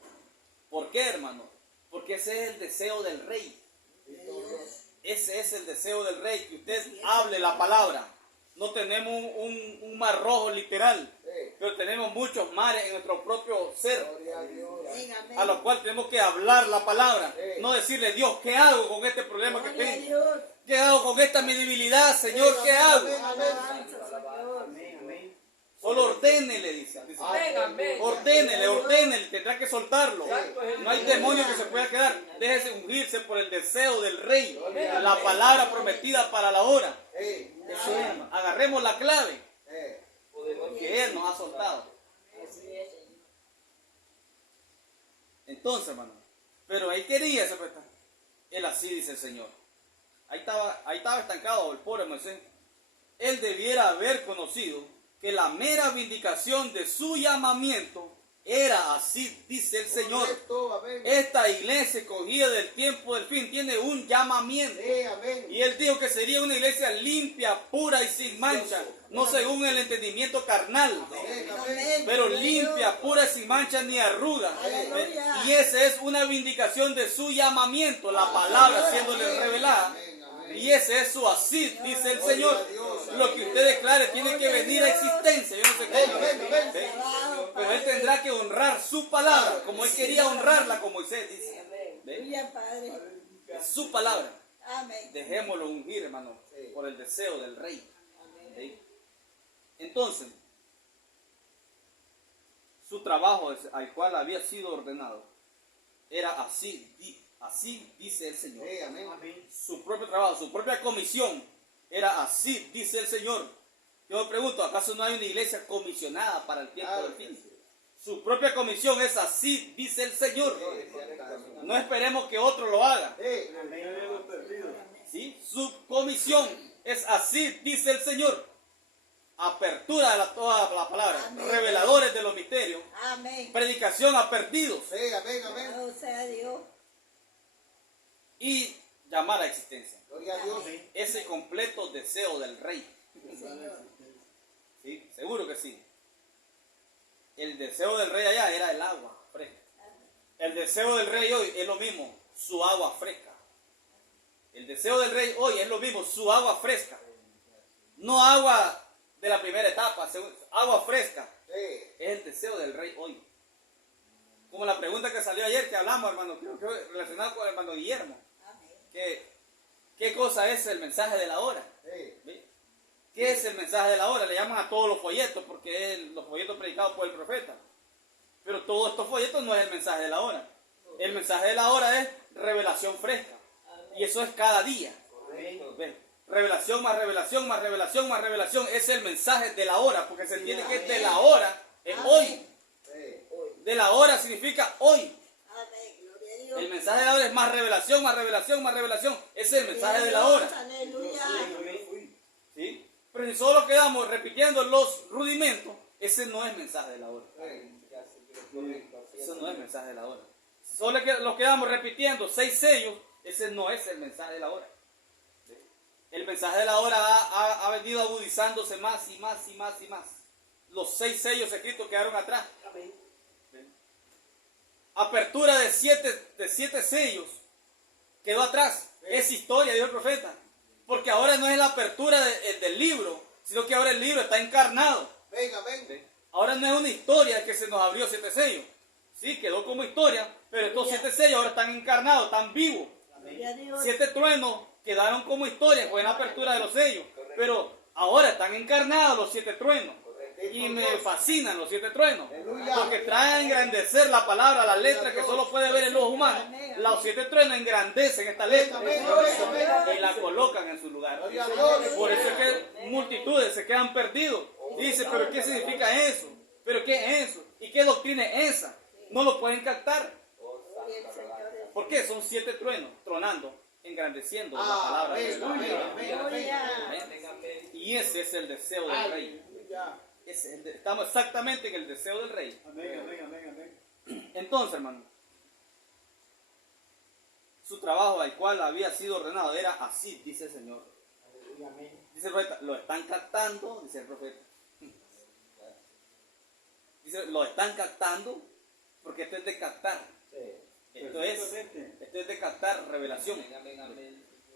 ¿Por qué, hermano? Porque ese es el deseo del rey. Dios. Ese es el deseo del rey, que usted hable la palabra. No tenemos un mar rojo literal, Sí. pero tenemos muchos mares en nuestro propio ser, Gloria a Dios. Amén, amén. a los cuales tenemos que hablar la palabra. No decirle, Dios, ¿qué hago con este problema que Gloria a tengo? Dios. ¿Qué hago con esta mi debilidad, Señor? ¿Qué hago? Alabanza, Señor. Amén, amén. Solo ordénele, dice. Amén, amén. Ordénele, tendrá que soltarlo. No hay demonio que se pueda quedar. Déjese ungirse por el deseo del rey. La palabra prometida para la hora. Sí. Eso es, hermano. Agarremos la clave Sí. que Él nos ha soltado. Así es, Señor. Entonces, hermano, pero Él quería esa presta. Él así dice el Señor. Ahí estaba estancado el pobre Moisés. él debiera haber conocido que la mera vindicación de su llamamiento era así, dice el Señor. Correcto, amén. Esta iglesia escogida del tiempo del fin tiene un llamamiento. Sí, amén. Y él dijo que sería una iglesia limpia, pura y sin mancha, no según el entendimiento carnal, Amén, amén. Amén. pero Gloria a limpia, Dios. pura, sin mancha ni arruga. Aleluya. Y esa es una vindicación de su llamamiento, la palabra siéndole revelada. Amén, amén. Y ese es su así, dice el Señor. Lo que usted declare tiene que venir a existencia. Yo no sé cómo. Amén, amén. ¿Sí? Pero él tendrá que honrar su palabra, como él quería honrarla, como Moisés dice. ¿Ve? Aleluya, Padre. Es su palabra. Amén. Dejémoslo ungir, hermano, Sí. por el deseo del rey. Amén. ¿Sí? Entonces, su trabajo al cual había sido ordenado era así, así dice el Señor. Sí, amén. Su propio trabajo, su propia comisión era así, dice el Señor. Yo me pregunto, ¿acaso no hay una iglesia comisionada para el tiempo del fin? Su propia comisión es así, dice el Señor. No esperemos que otro lo haga. Sí, Los perdidos. ¿Sí? Su comisión es así, dice el Señor. Apertura de toda la palabra, Amén. reveladores de los misterios, Amén. predicación a perdidos sí, amén, amén. Alabado sea Dios. y llamar a existencia. Gloria a Dios. Ese completo deseo del rey. Señor. ¿Sí? Seguro que sí. El deseo del rey allá era el agua fresca. El deseo del rey hoy es lo mismo, su agua fresca. El deseo del rey hoy es lo mismo, su agua fresca. No agua de la primera etapa, agua fresca. Sí, Es el deseo del rey hoy. Como la pregunta que salió ayer que hablamos, hermano, creo que relacionado con el hermano Guillermo. Amén. ¿Qué cosa es el mensaje de la hora? sí. ¿Sí? ¿Qué es el mensaje de la hora? Le llaman a todos los folletos porque es los folletos predicados por el profeta. Pero todos estos folletos no es el mensaje de la hora. El mensaje de la hora es revelación fresca. Y eso es cada día. ¿Ves? Revelación más revelación más revelación más revelación. Es el mensaje de la hora. Porque se entiende que es de la hora. Es hoy. Sí. De la hora significa hoy. Amén. Gloria a Dios. El mensaje de la hora es más revelación más revelación más revelación. Ese es el mensaje de la hora. Aleluya. ¿Sí? Pero si solo quedamos repitiendo los rudimentos, ese no es mensaje de la hora. Eso no es mensaje de la hora. Si solo los quedamos repitiendo 6 sellos, ese no es el mensaje de la hora. ¿Sí? El mensaje de la hora ha venido agudizándose más y más y más y más. Los 6 sellos escritos quedaron atrás. ¿Sí? Apertura de 7 sellos quedó atrás. Es historia, dijo el profeta. Porque ahora no es la apertura del libro, sino que ahora el libro está encarnado. Venga, amén. Ahora no es una historia que se nos abrió 7 sellos. Sí, quedó como historia, pero estos 7 sellos ahora están encarnados, están vivos. Gloria a Dios. 7 truenos quedaron como historia, fue en la apertura de los sellos. Pero ahora están encarnados los 7 truenos. Y me fascinan los 7 truenos. Porque traen a engrandecer la palabra, la letra que solo puede ver el ojo humano. Los 7 truenos engrandecen esta letra y la colocan en su lugar. Gloria a Dios. Por eso es que multitudes se quedan perdidos. Dice, pero ¿qué significa eso? ¿Pero qué es eso? ¿Y qué doctrina es esa? No lo pueden captar. ¿Por qué? Son 7 truenos tronando, engrandeciendo la palabra de Dios. Y ese es el deseo del rey. Estamos exactamente en el deseo del rey. Amén, amén, amén, amén. Entonces, hermano, su trabajo al cual había sido ordenado era así, dice el Señor. Dice el profeta, lo están captando, dice el profeta. Dice, lo están captando porque esto es de captar. Esto es de captar revelación.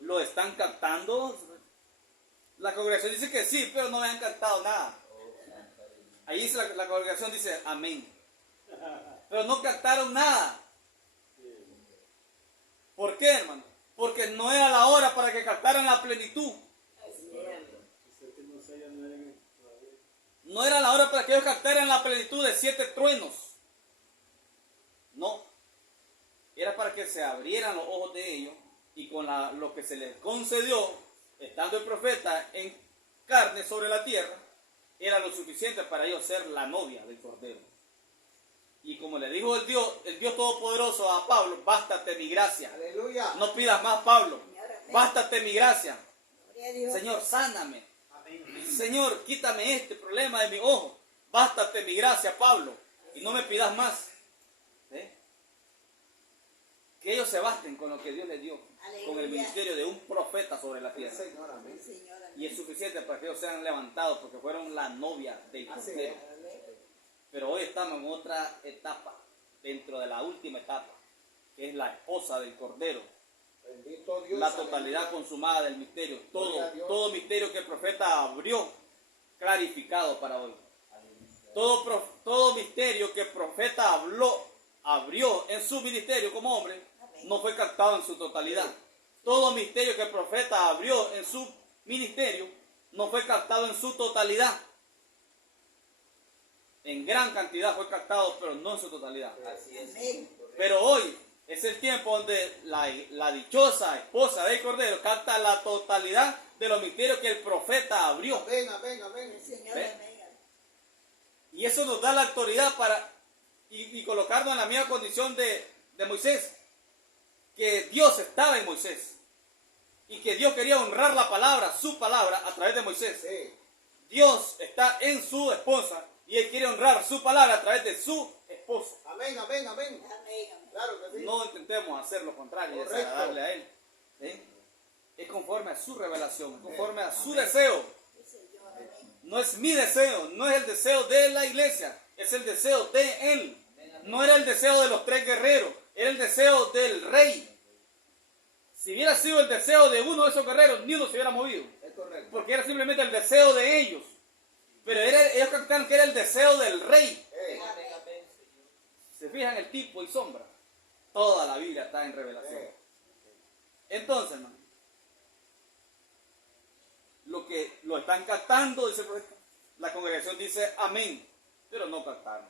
Lo están captando. La congregación dice que sí, pero no me han captado nada. Ahí dice la congregación dice amén. Pero no captaron nada. ¿Por qué, hermano? Porque no era la hora para que captaran la plenitud. No era la hora para que ellos captaran la plenitud de 7 truenos. No. Era para que se abrieran los ojos de ellos y con lo que se les concedió, estando el profeta en carne sobre la tierra, era lo suficiente para ellos ser la novia del Cordero. Y como le dijo el Dios Todopoderoso a Pablo, bástate mi gracia. Aleluya. No pidas más, Pablo. Bástate mi gracia. Gloria a Dios. Señor, sáname. Señor, quítame este problema de mi ojo. Bástate mi gracia, Pablo, y no me pidas más. ¿Eh? Que ellos se basten con lo que Dios les dio, con el ministerio de un profeta sobre la tierra. Señor, amén. Señor, amén. Y es suficiente para que ellos sean levantados porque fueron la novia del Así Cordero. es. Pero hoy estamos en otra etapa, dentro de la última etapa, que es la esposa del Cordero. Bendito Dios. La totalidad consumada del misterio. Gloria a Dios. Todo misterio que el profeta abrió, clarificado para hoy. Todo misterio que el profeta abrió en su ministerio como hombre, no fue captado en su totalidad. Todo misterio que el profeta abrió en su ministerio, no fue captado en su totalidad. En gran cantidad fue captado, pero no en su totalidad. Así es. Amén. Pero hoy es el tiempo donde la dichosa esposa del Cordero capta la totalidad de los misterios que el profeta abrió. Amén, amén, amén. Señor, ¿Ve? amén. Y eso nos da la autoridad para y colocarnos en la misma condición de Moisés. Que Dios estaba en Moisés. Y que Dios quería honrar la palabra, su palabra, a través de Moisés. Sí. Dios está en su esposa y Él quiere honrar su palabra a través de su esposa. Amén, amén, amén. Amén, amén. Claro que sí. No intentemos hacer lo contrario y Correcto. desagradarle a Él. ¿Sí? Es conforme a su revelación, conforme a su deseo. Señor, amén. No es mi deseo, no es el deseo de la iglesia, es el deseo de Él. No era el deseo de los 3 guerreros, era el deseo del rey. Si hubiera sido el deseo de uno de esos guerreros, ni uno se hubiera movido. Es correcto. Porque era simplemente el deseo de ellos. Pero ellos captaron que era el deseo del rey. Eh, Amén, amén, Señor. Se fijan el tipo y sombra. Toda la Biblia está en revelación. Entonces, hermano, lo que lo están captando, dice el profeta, la congregación dice amén, pero no captaron.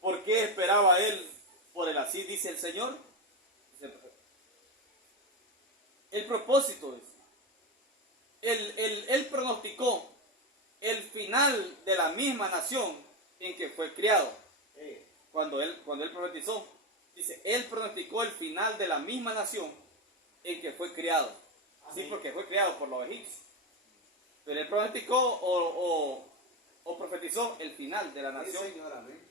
¿Por qué esperaba él por el así, dice el Señor? Dice el profeta. El propósito es, él pronosticó el final de la misma nación en que fue criado. Cuando él profetizó, dice, él pronosticó el final de la misma nación en que fue criado. Sí, porque fue criado por los egipcios. Pero él pronosticó o profetizó el final de la sí, nación Señor, amén.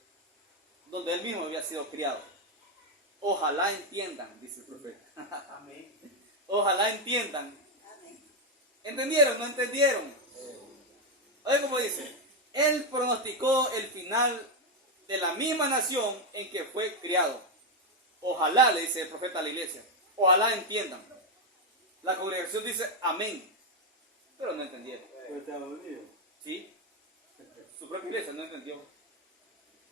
donde él mismo había sido criado. Ojalá entiendan, dice el profeta. Amén. Ojalá entiendan. Amén. ¿Entendieron? ¿No entendieron? Oye, como dice, él pronosticó el final de la misma nación en que fue criado. Ojalá, le dice el profeta a la iglesia, ojalá entiendan. La congregación dice amén, pero no entendieron. Pues Estados Unidos. ¿Sí? Su propia iglesia no entendió.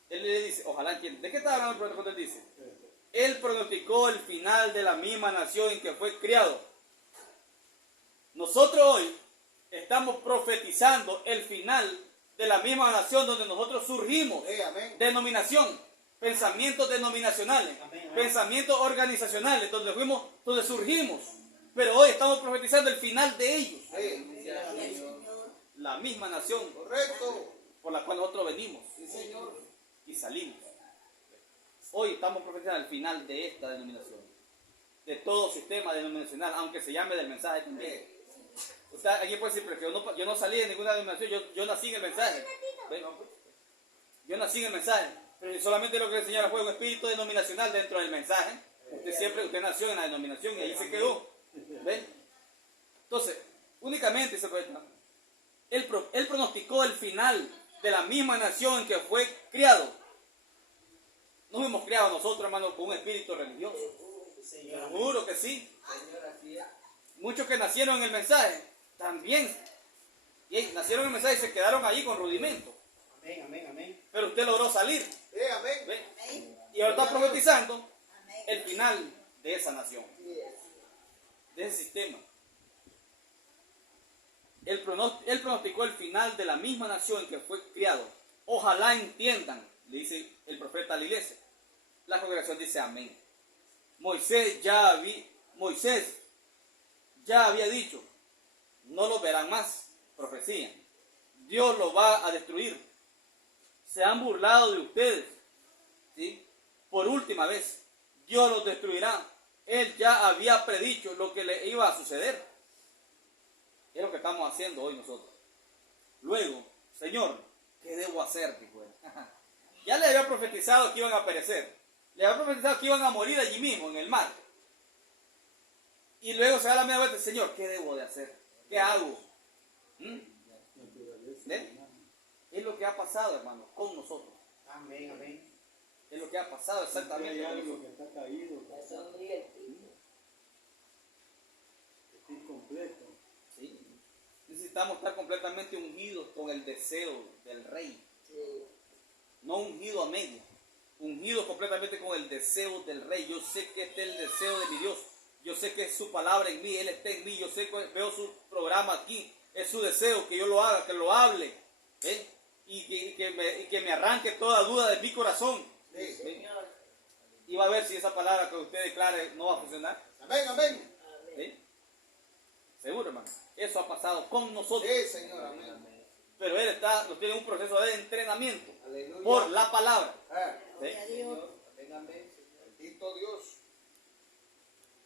Él le dice, ojalá entiendan. ¿De qué está hablando el profeta cuando él dice? Él pronosticó el final de la misma nación en que fue criado. Nosotros hoy estamos profetizando el final de la misma nación donde nosotros surgimos. Amén. Denominación, pensamientos denominacionales, pensamientos organizacionales, donde surgimos. Pero hoy estamos profetizando el final de ellos. Señor. La misma nación Correcto. por la cual nosotros venimos Sí, Señor. y salimos. Hoy estamos profetizando el final de esta denominación, de todo sistema denominacional, aunque se llame del mensaje también. Usted, alguien puede decir, pero que yo no salí de ninguna denominación, yo nací en el mensaje. ¿Ven? Yo nací en el mensaje, pero solamente lo que el Señor fue un espíritu denominacional dentro del mensaje. Usted nació en la denominación y ahí se quedó. ¿Ven? Entonces, únicamente se puede. Él pronosticó el final de la misma nación en que fue criado. No fuimos criados nosotros, hermanos, con un espíritu religioso. Señor. Juro que sí. Señor, así es. Muchos que nacieron en el mensaje también. Y nacieron en el mensaje y se quedaron allí con rudimentos. Amén, amén, amén. Pero usted logró salir. Amén. ¿Ve? Amén. Y ahora está profetizando Amén. el final de esa nación, de ese sistema. Él pronosticó el final de la misma nación en que fue criado. Ojalá entiendan, le dice el profeta a la iglesia. La congregación dice amén. Moisés ya había dicho, no lo verán más, profecía. Dios lo va a destruir. Se han burlado de ustedes, ¿sí? Por última vez, Dios los destruirá. Él ya había predicho lo que le iba a suceder. Es lo que estamos haciendo hoy nosotros. Luego, Señor, ¿qué debo hacer? Dijo él. Ya le había profetizado que iban a perecer. Le había profetizado que iban a morir allí mismo, en el mar. Y luego se da la media vuelta, Señor, ¿qué debo de hacer? ¿Qué hago? ¿Ven? Es lo que ha pasado, hermano, con nosotros. Amén, amén. Es lo que ha pasado exactamente Hay con algo nosotros. que está caído, La sombría del tipo. que está incompleto. ¿Sí? Necesitamos estar completamente ungidos con el deseo del Rey. Sí. No ungido a medio. Ungido completamente con el deseo del Rey. Yo sé que este es el deseo de mi Dios. Yo sé que es su palabra en mí. Él está en mí. Yo sé que veo su programa aquí. Es su deseo que yo lo haga, que lo hable. ¿Ven? Y que me arranque toda duda de mi corazón. Sí. ¿Ven? Señor. Y va a ver si esa palabra que usted declare no va a funcionar. Amén, amén. Amén. ¿Sí? Seguro, hermano. Eso ha pasado con nosotros. Sí, Señor, amén. Pero Él nos tiene un proceso de entrenamiento Aleluya. por la palabra. Gloria a Dios. Amén, amén, Señor. Bendito Dios.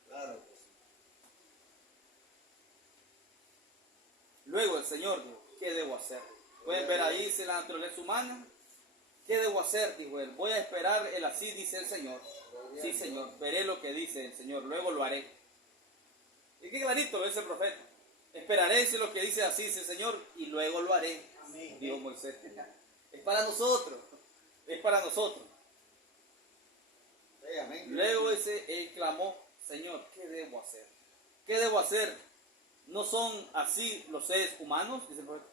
Claro que sí. Luego el Señor dijo, ¿qué debo hacer? Pueden ver ahí dice la naturaleza humana. ¿Qué debo hacer? Dijo él. Voy a esperar el así, dice el Señor. Sí, Señor. Veré lo que dice el Señor. Luego lo haré. Y qué clarito lo dice el profeta. Esperaré, dice lo que dice así, dice el Señor, y luego lo haré. Amén. Dijo Moisés. Es para nosotros. Es para nosotros. Sí, amén. Luego él clamó, Señor, ¿qué debo hacer? ¿Qué debo hacer? ¿No son así los seres humanos? Dice el profeta.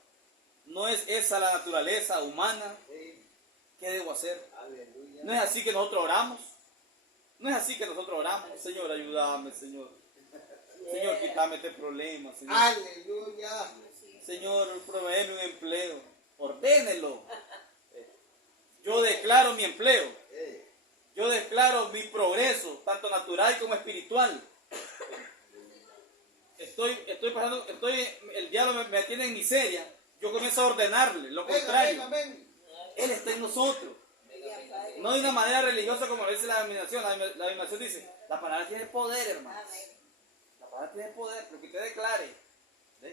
¿No es esa la naturaleza humana? Sí. ¿Qué debo hacer? Aleluya. ¿No es así que nosotros oramos? ¿No es así que nosotros oramos? Señor, ayúdame, Señor. Señor, quítame este problema, Señor. Aleluya. Señor, proveeme un empleo. Ordénelo. Yo declaro mi empleo. Yo declaro mi progreso, tanto natural como espiritual. El diablo me tiene en miseria. Yo comienzo a ordenarle. Lo Amén, contrario, amén. Él está en nosotros. No hay una manera religiosa como lo dice la denominación. La denominación dice, la palabra tiene poder, hermano. Amén. La palabra tiene poder, lo que usted declare. ¿Sí?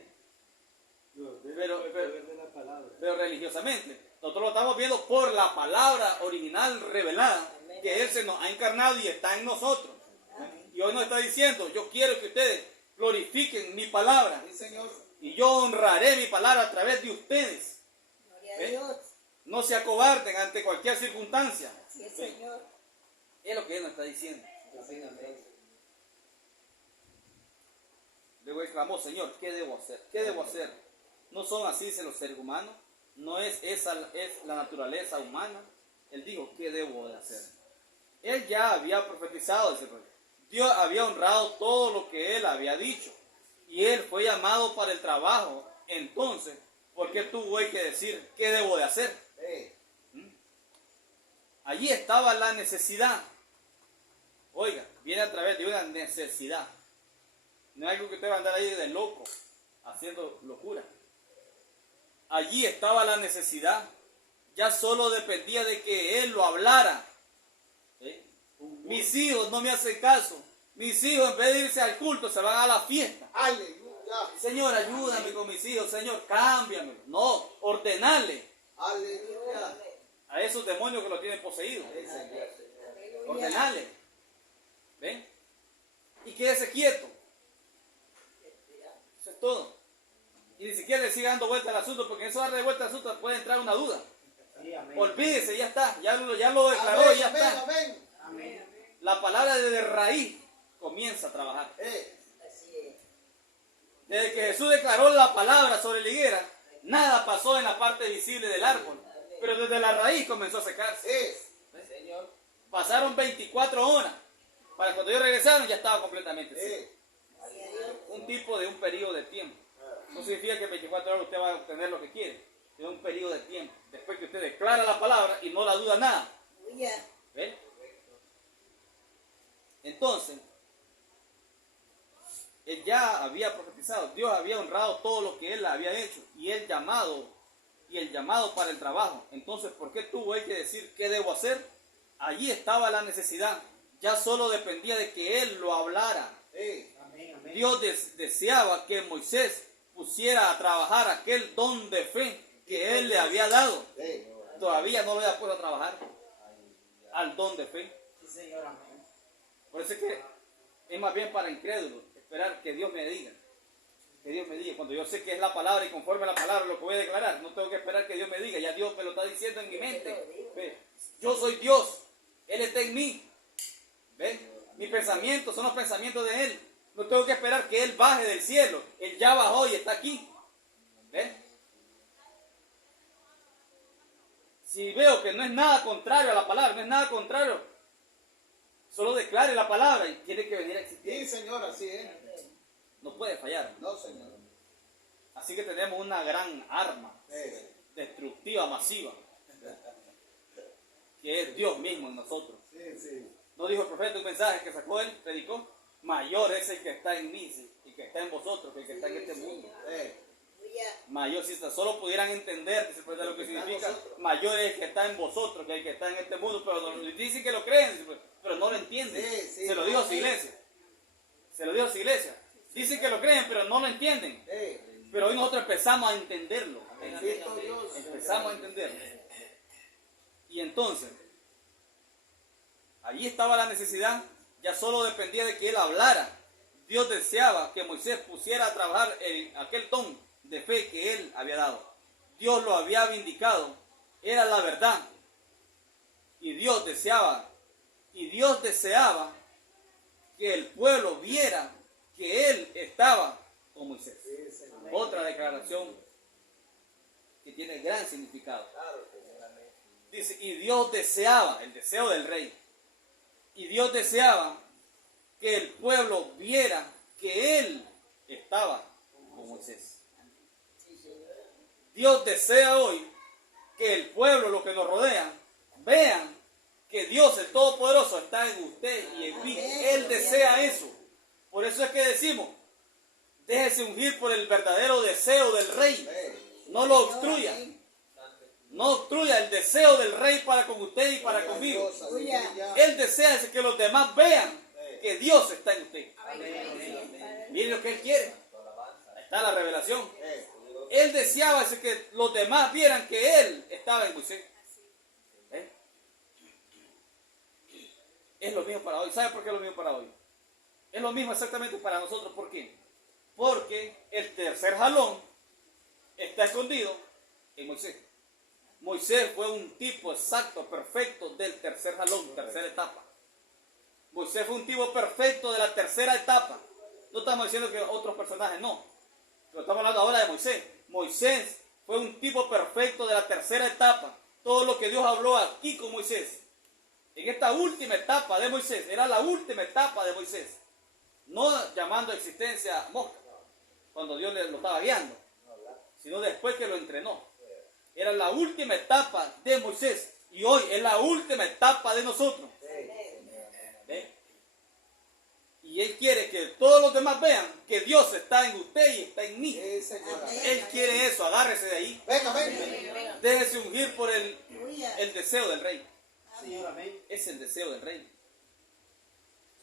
Pero de la palabra. Pero religiosamente, nosotros lo estamos viendo por la palabra original revelada, que Él se nos ha encarnado y está en nosotros. Y hoy nos está diciendo, yo quiero que ustedes glorifiquen mi palabra. Sí, Señor. Y yo honraré mi palabra a través de ustedes. Gloria a ¿Ven? Dios. No se acobarden ante cualquier circunstancia. Así es, Señor. Es lo que Él nos está diciendo. Amén, amén. Luego Él clamó, Señor, ¿qué debo hacer? ¿Qué debo hacer? ¿No son así dicen los seres humanos? ¿No es esa es la naturaleza humana? Él dijo, ¿qué debo de hacer? Él ya había profetizado, dice el profeta. Dios había honrado todo lo que Él había dicho. Y Él fue llamado para el trabajo. Entonces, ¿por qué tuvo Él que decir, ¿qué debo de hacer? Allí estaba la necesidad. Oiga, viene a través de una necesidad. No es algo que usted va a andar ahí de loco, haciendo locura. Allí estaba la necesidad. Ya solo dependía de que Él lo hablara. ¿Sí? Mis hijos no me hacen caso. Mis hijos en vez de irse al culto se van a la fiesta. Aleluya. Señor, ayúdame con mis hijos. Señor, cámbiame. No, ordenarle Aleluya. a esos demonios que lo tienen poseído. Aleluya. Ordenarle. ¿Ven? Y quédese quieto. Eso es todo. Y ni siquiera le siga dando vuelta al asunto, porque en eso darle vuelta al asunto puede entrar una duda. Sí, amén. Olvídese, ya está. Ya lo declaró, Amén, ya amén, está. amén. Amén. La palabra desde raíz comienza a trabajar. Así es. Desde que Jesús declaró la palabra sobre la higuera, nada pasó en la parte visible del árbol. Pero desde la raíz comenzó a secarse. Señor. Pasaron 24 horas. Para cuando ellos regresaron ya estaba completamente seco. Gloria a Dios. Un tipo de un periodo de tiempo. No significa que en 24 horas usted va a obtener lo que quiere. Es un periodo de tiempo. Después que usted declara la palabra y no la duda nada. Aleluya. ¿Ven? Entonces, Él ya había profetizado. Dios había honrado todo lo que Él había hecho. Y el llamado para el trabajo. Entonces, ¿por qué tuvo Él que decir qué debo hacer? Allí estaba la necesidad. Ya solo dependía de que Él lo hablara. Amén, amén. Dios deseaba que Moisés pusiera a trabajar aquel don de fe que Él le había dado. Sí. Todavía no lo había puesto a trabajar al don de fe. Sí, Señor, amén. Por eso es que es más bien para incrédulos esperar que Dios me diga. Que Dios me diga. Cuando yo sé que es la palabra y conforme a la palabra lo que voy a declarar, no tengo que esperar que Dios me diga. Ya Dios me lo está diciendo en mi mente. ¿Ve? Yo soy Dios. Él está en mí. ¿Ve? Mis pensamientos son los pensamientos de Él. No tengo que esperar que Él baje del cielo. Él ya bajó y está aquí. ¿Ve? Si veo que no es nada contrario a la palabra, no es nada contrario, solo declare la palabra y tiene que venir a Sí, existir. Señor, así es. No puede fallar. No, Señor. Así que tenemos una gran arma Sí. destructiva, masiva, que es Dios mismo en nosotros. Sí, sí. ¿No dijo el profeta un mensaje que sacó él, predicó? Mayor es el que está en mí y que está en vosotros que el que está en este mundo. Sí. Mayor, si solo pudieran entender lo que significa, mayor es el que está en vosotros que el que está en este mundo, pero dicen que lo creen, pero no lo entienden. Sí, sí. Se lo dijo a su iglesia. Se lo dijo a su iglesia. Dicen que lo creen, pero no lo entienden. Sí. Pero hoy nosotros empezamos a entenderlo. Bendito Dios. Empezamos a entenderlo. Y entonces, allí estaba la necesidad, ya solo dependía de que él hablara. Dios deseaba que Moisés pusiera a trabajar en aquel don de fe que él había dado. Dios lo había vindicado, era la verdad. Y Dios deseaba que el pueblo viera que él estaba con Moisés. Sí, Señor. Otra declaración que tiene gran significado. Claro. Dice, y Dios deseaba, el deseo del rey, y Dios deseaba que el pueblo viera que él estaba con Moisés. Dios desea hoy que el pueblo, los que nos rodean, vean que Dios, el Todopoderoso, está en usted y en mí. Él desea eso. Por eso es que decimos, déjese ungir por el verdadero deseo del rey. Sí. No lo obstruya. No obstruya el deseo del rey para con usted y para conmigo. Dios, aleluya. Él desea que los demás vean que Dios está en usted. Miren lo que Él quiere. Ahí está la revelación. Sí. Él deseaba que los demás vieran que Él estaba en Moisés. ¿Eh? Es lo mismo para hoy. ¿Sabe por qué es lo mismo para hoy? Es lo mismo exactamente para nosotros. ¿Por qué? Porque el tercer jalón está escondido en Moisés. Moisés fue un tipo exacto, perfecto del tercer jalón, tercera etapa. Moisés fue un tipo perfecto de la tercera etapa. No estamos diciendo que otros personajes no. Pero estamos hablando ahora de Moisés. Moisés fue un tipo perfecto de la tercera etapa. Todo lo que Dios habló aquí con Moisés. En esta última etapa de Moisés. Era la última etapa de Moisés. No llamando a existencia mosca. Cuando Dios lo estaba guiando. Sino después que lo entrenó. Era la última etapa de Moisés. Y hoy es la última etapa de nosotros. ¿Ve? Y Él quiere que todos los demás vean que Dios está en usted y está en mí. Sí, Señor. Él quiere eso, agárrese de ahí. Venga, venga. Déjese ungir por el deseo del rey. Señor, amén. Es el deseo del rey.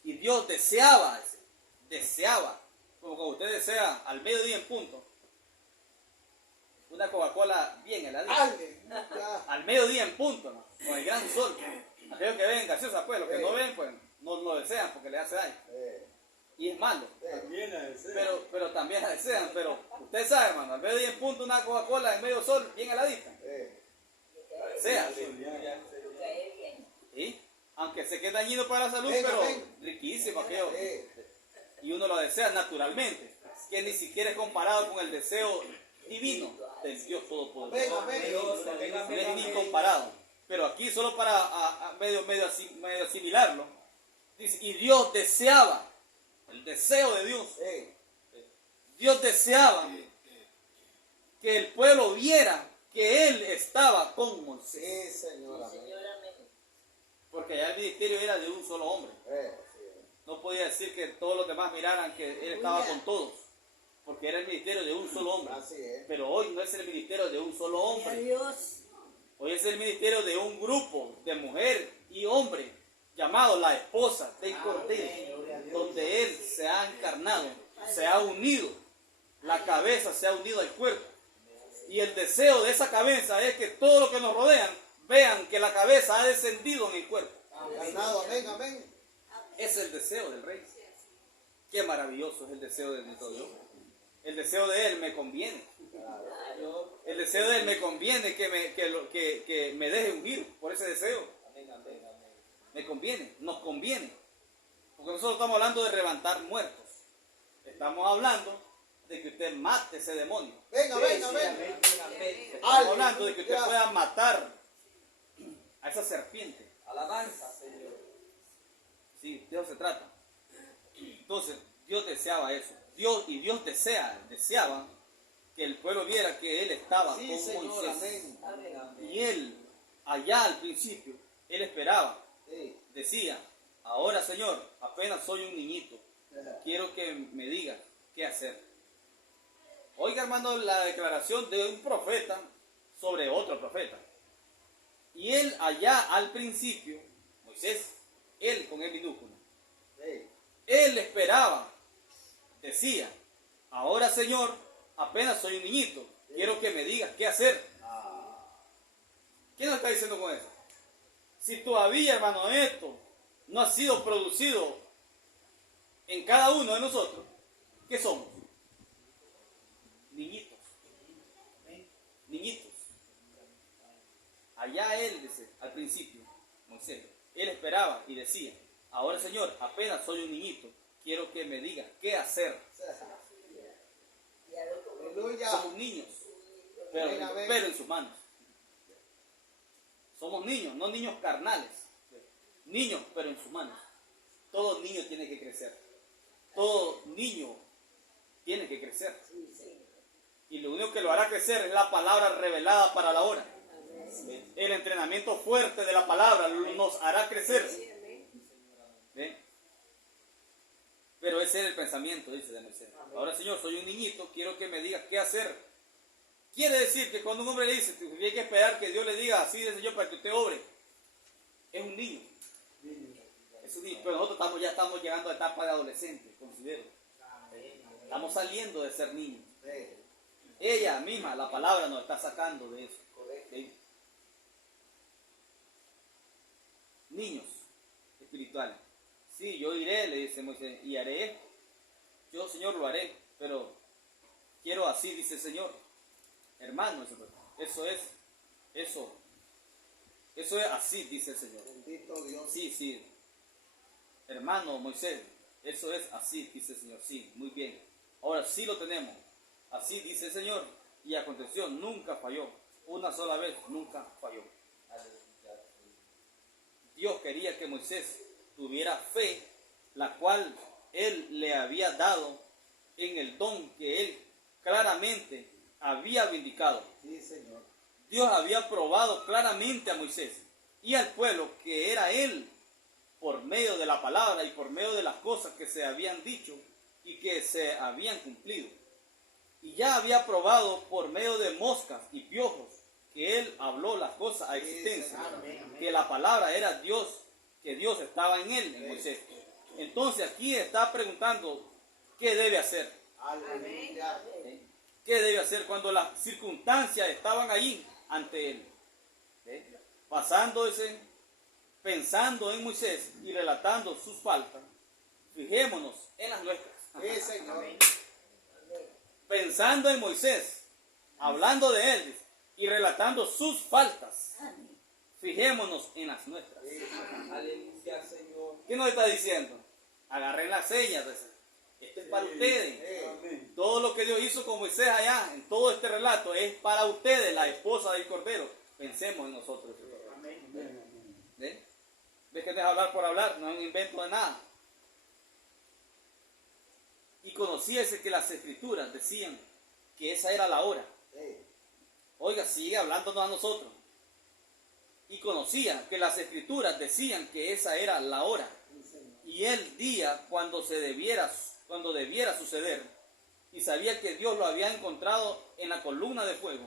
Y Dios deseaba, como cuando usted desea al mediodía en punto, una Coca-Cola bien heladita. Aleluya. Al mediodía en punto, ¿no? Con el gran sol. Aquellos que ven gaseosa, pues, los que no ven, pues, no lo desean porque les hace daño. Y es malo. También la desea. Pero también la desean. Pero usted sabe, hermano, al mediodía en punto una Coca-Cola en medio sol, bien heladita. La desea. ¿Sí? Aunque sé que es dañino para la salud, Venga, pero venga. riquísimo aquello. Y uno lo desea naturalmente. Que ni siquiera es comparado con el deseo divino del Dios Todopoderoso. Venga, venga. No es ni comparado. Pero aquí solo para medio asimilarlo. Dice, y Dios deseaba, el deseo de Dios. Dios deseaba que el pueblo viera que Él estaba con Moisés. Sí, Señor. Porque allá el ministerio era de un solo hombre. No podía decir que todos los demás miraran que Él estaba con todos. Porque era el ministerio de un solo hombre. Así es. Pero hoy no es el ministerio de un solo hombre. Dios. Hoy es el ministerio de un grupo de mujer y hombre llamado la esposa del Cordero, donde Él se ha encarnado, se ha unido La cabeza se ha unido al cuerpo. Y el deseo de esa cabeza es que todos los que nos rodean vean que la cabeza ha descendido en el cuerpo. Ganado, amén, amén. Es el deseo del rey. Qué maravilloso es el deseo de nuestro Dios. El deseo de Él me conviene. El deseo de Él me conviene que me deje ungir por ese deseo. Me conviene, nos conviene. Porque nosotros estamos hablando de levantar muertos. Estamos hablando de que usted mate ese demonio. Venga, venga, venga. Estamos hablando de que usted pueda matar a esa serpiente. Alabanza, Señor. Sí, de eso se trata. Entonces, Dios deseaba eso. Dios deseaba que el pueblo viera que Él estaba Sí, con Señor, Moisés. amén. Y Él, allá al principio, Él esperaba. Sí. Decía, ahora Señor, apenas soy un niñito. Quiero que me digas qué hacer. Oiga, hermano, la declaración de un profeta sobre otro profeta. Y él allá al principio, Moisés, él con el minúsculo, Sí. él esperaba, decía, ahora Señor, apenas soy un niñito, quiero que me digas qué hacer. ¿Qué nos está diciendo con eso? Si todavía, hermano, esto no ha sido producido en cada uno de nosotros, ¿qué somos? Niñitos. Niñitos. Allá él, dice, al principio, Moisés, él esperaba y decía, ahora Señor, apenas soy un niñito, quiero que me digas qué hacer. Aleluya. Somos niños, pero en sus manos. Somos niños, no niños carnales. Niños, pero en sus manos. Todo niño tiene que crecer. Todo niño tiene que crecer. Y lo único que lo hará crecer es la palabra revelada para la hora. El entrenamiento fuerte de la palabra nos hará crecer. ¿Ven? Pero ese era el pensamiento, dice de Moisés. Ahora, Señor, soy un niñito, quiero que me digas qué hacer. Quiere decir que cuando un hombre le dice que hay que esperar que Dios le diga así de Señor para que usted obre, es un niño. Es un niño. Pero nosotros ya estamos llegando a la etapa de adolescente, considero. Estamos saliendo de ser niños. Ella misma, la palabra, nos está sacando de eso. ¿Sí? Niños espirituales. Sí, yo iré, le dice Moisés, y haré esto. Yo, Señor, lo haré, pero quiero así, dice el Señor. Hermano, eso es así, dice el Señor. Bendito Dios. Sí, sí. Hermano Moisés, eso es así, dice el Señor. Sí, muy bien. Ahora sí lo tenemos. Así dice el Señor. Y aconteció, nunca falló. Una sola vez, nunca falló. Dios quería que Moisés tuviera fe, la cual Él le había dado en el don que Él claramente había vindicado. Sí, Señor. Dios había probado claramente a Moisés y al pueblo que era Él por medio de la palabra y por medio de las cosas que se habían dicho y que se habían cumplido. Y ya había probado por medio de moscas y piojos que Él habló las cosas a existencia, que la palabra era Dios, que Dios estaba en Él, en Moisés. Entonces aquí está preguntando qué debe hacer. Aleluya. ¿Qué debe hacer cuando las circunstancias estaban ahí ante Él? Basándose, pensando en Moisés y relatando sus faltas, fijémonos en las nuestras. Sí, Señor. Pensando en Moisés, hablando de Él y relatando sus faltas, fijémonos en las nuestras. Aleluya, Señor. ¿Qué nos está diciendo? Agarren las señas. Esto es para ustedes. Amén. Todo lo que Dios hizo con Moisés allá, en todo este relato, es para ustedes, la esposa del Cordero. Pensemos en nosotros. ¿Ves? ¿Ves que no es hablar por hablar? No es un invento de nada. Y conociese que las escrituras decían que esa era la hora. Oiga, sigue hablándonos a nosotros. Y conocía que las escrituras decían que esa era la hora. Y el día cuando debiera suceder. Y sabía que Dios lo había encontrado en la columna de fuego.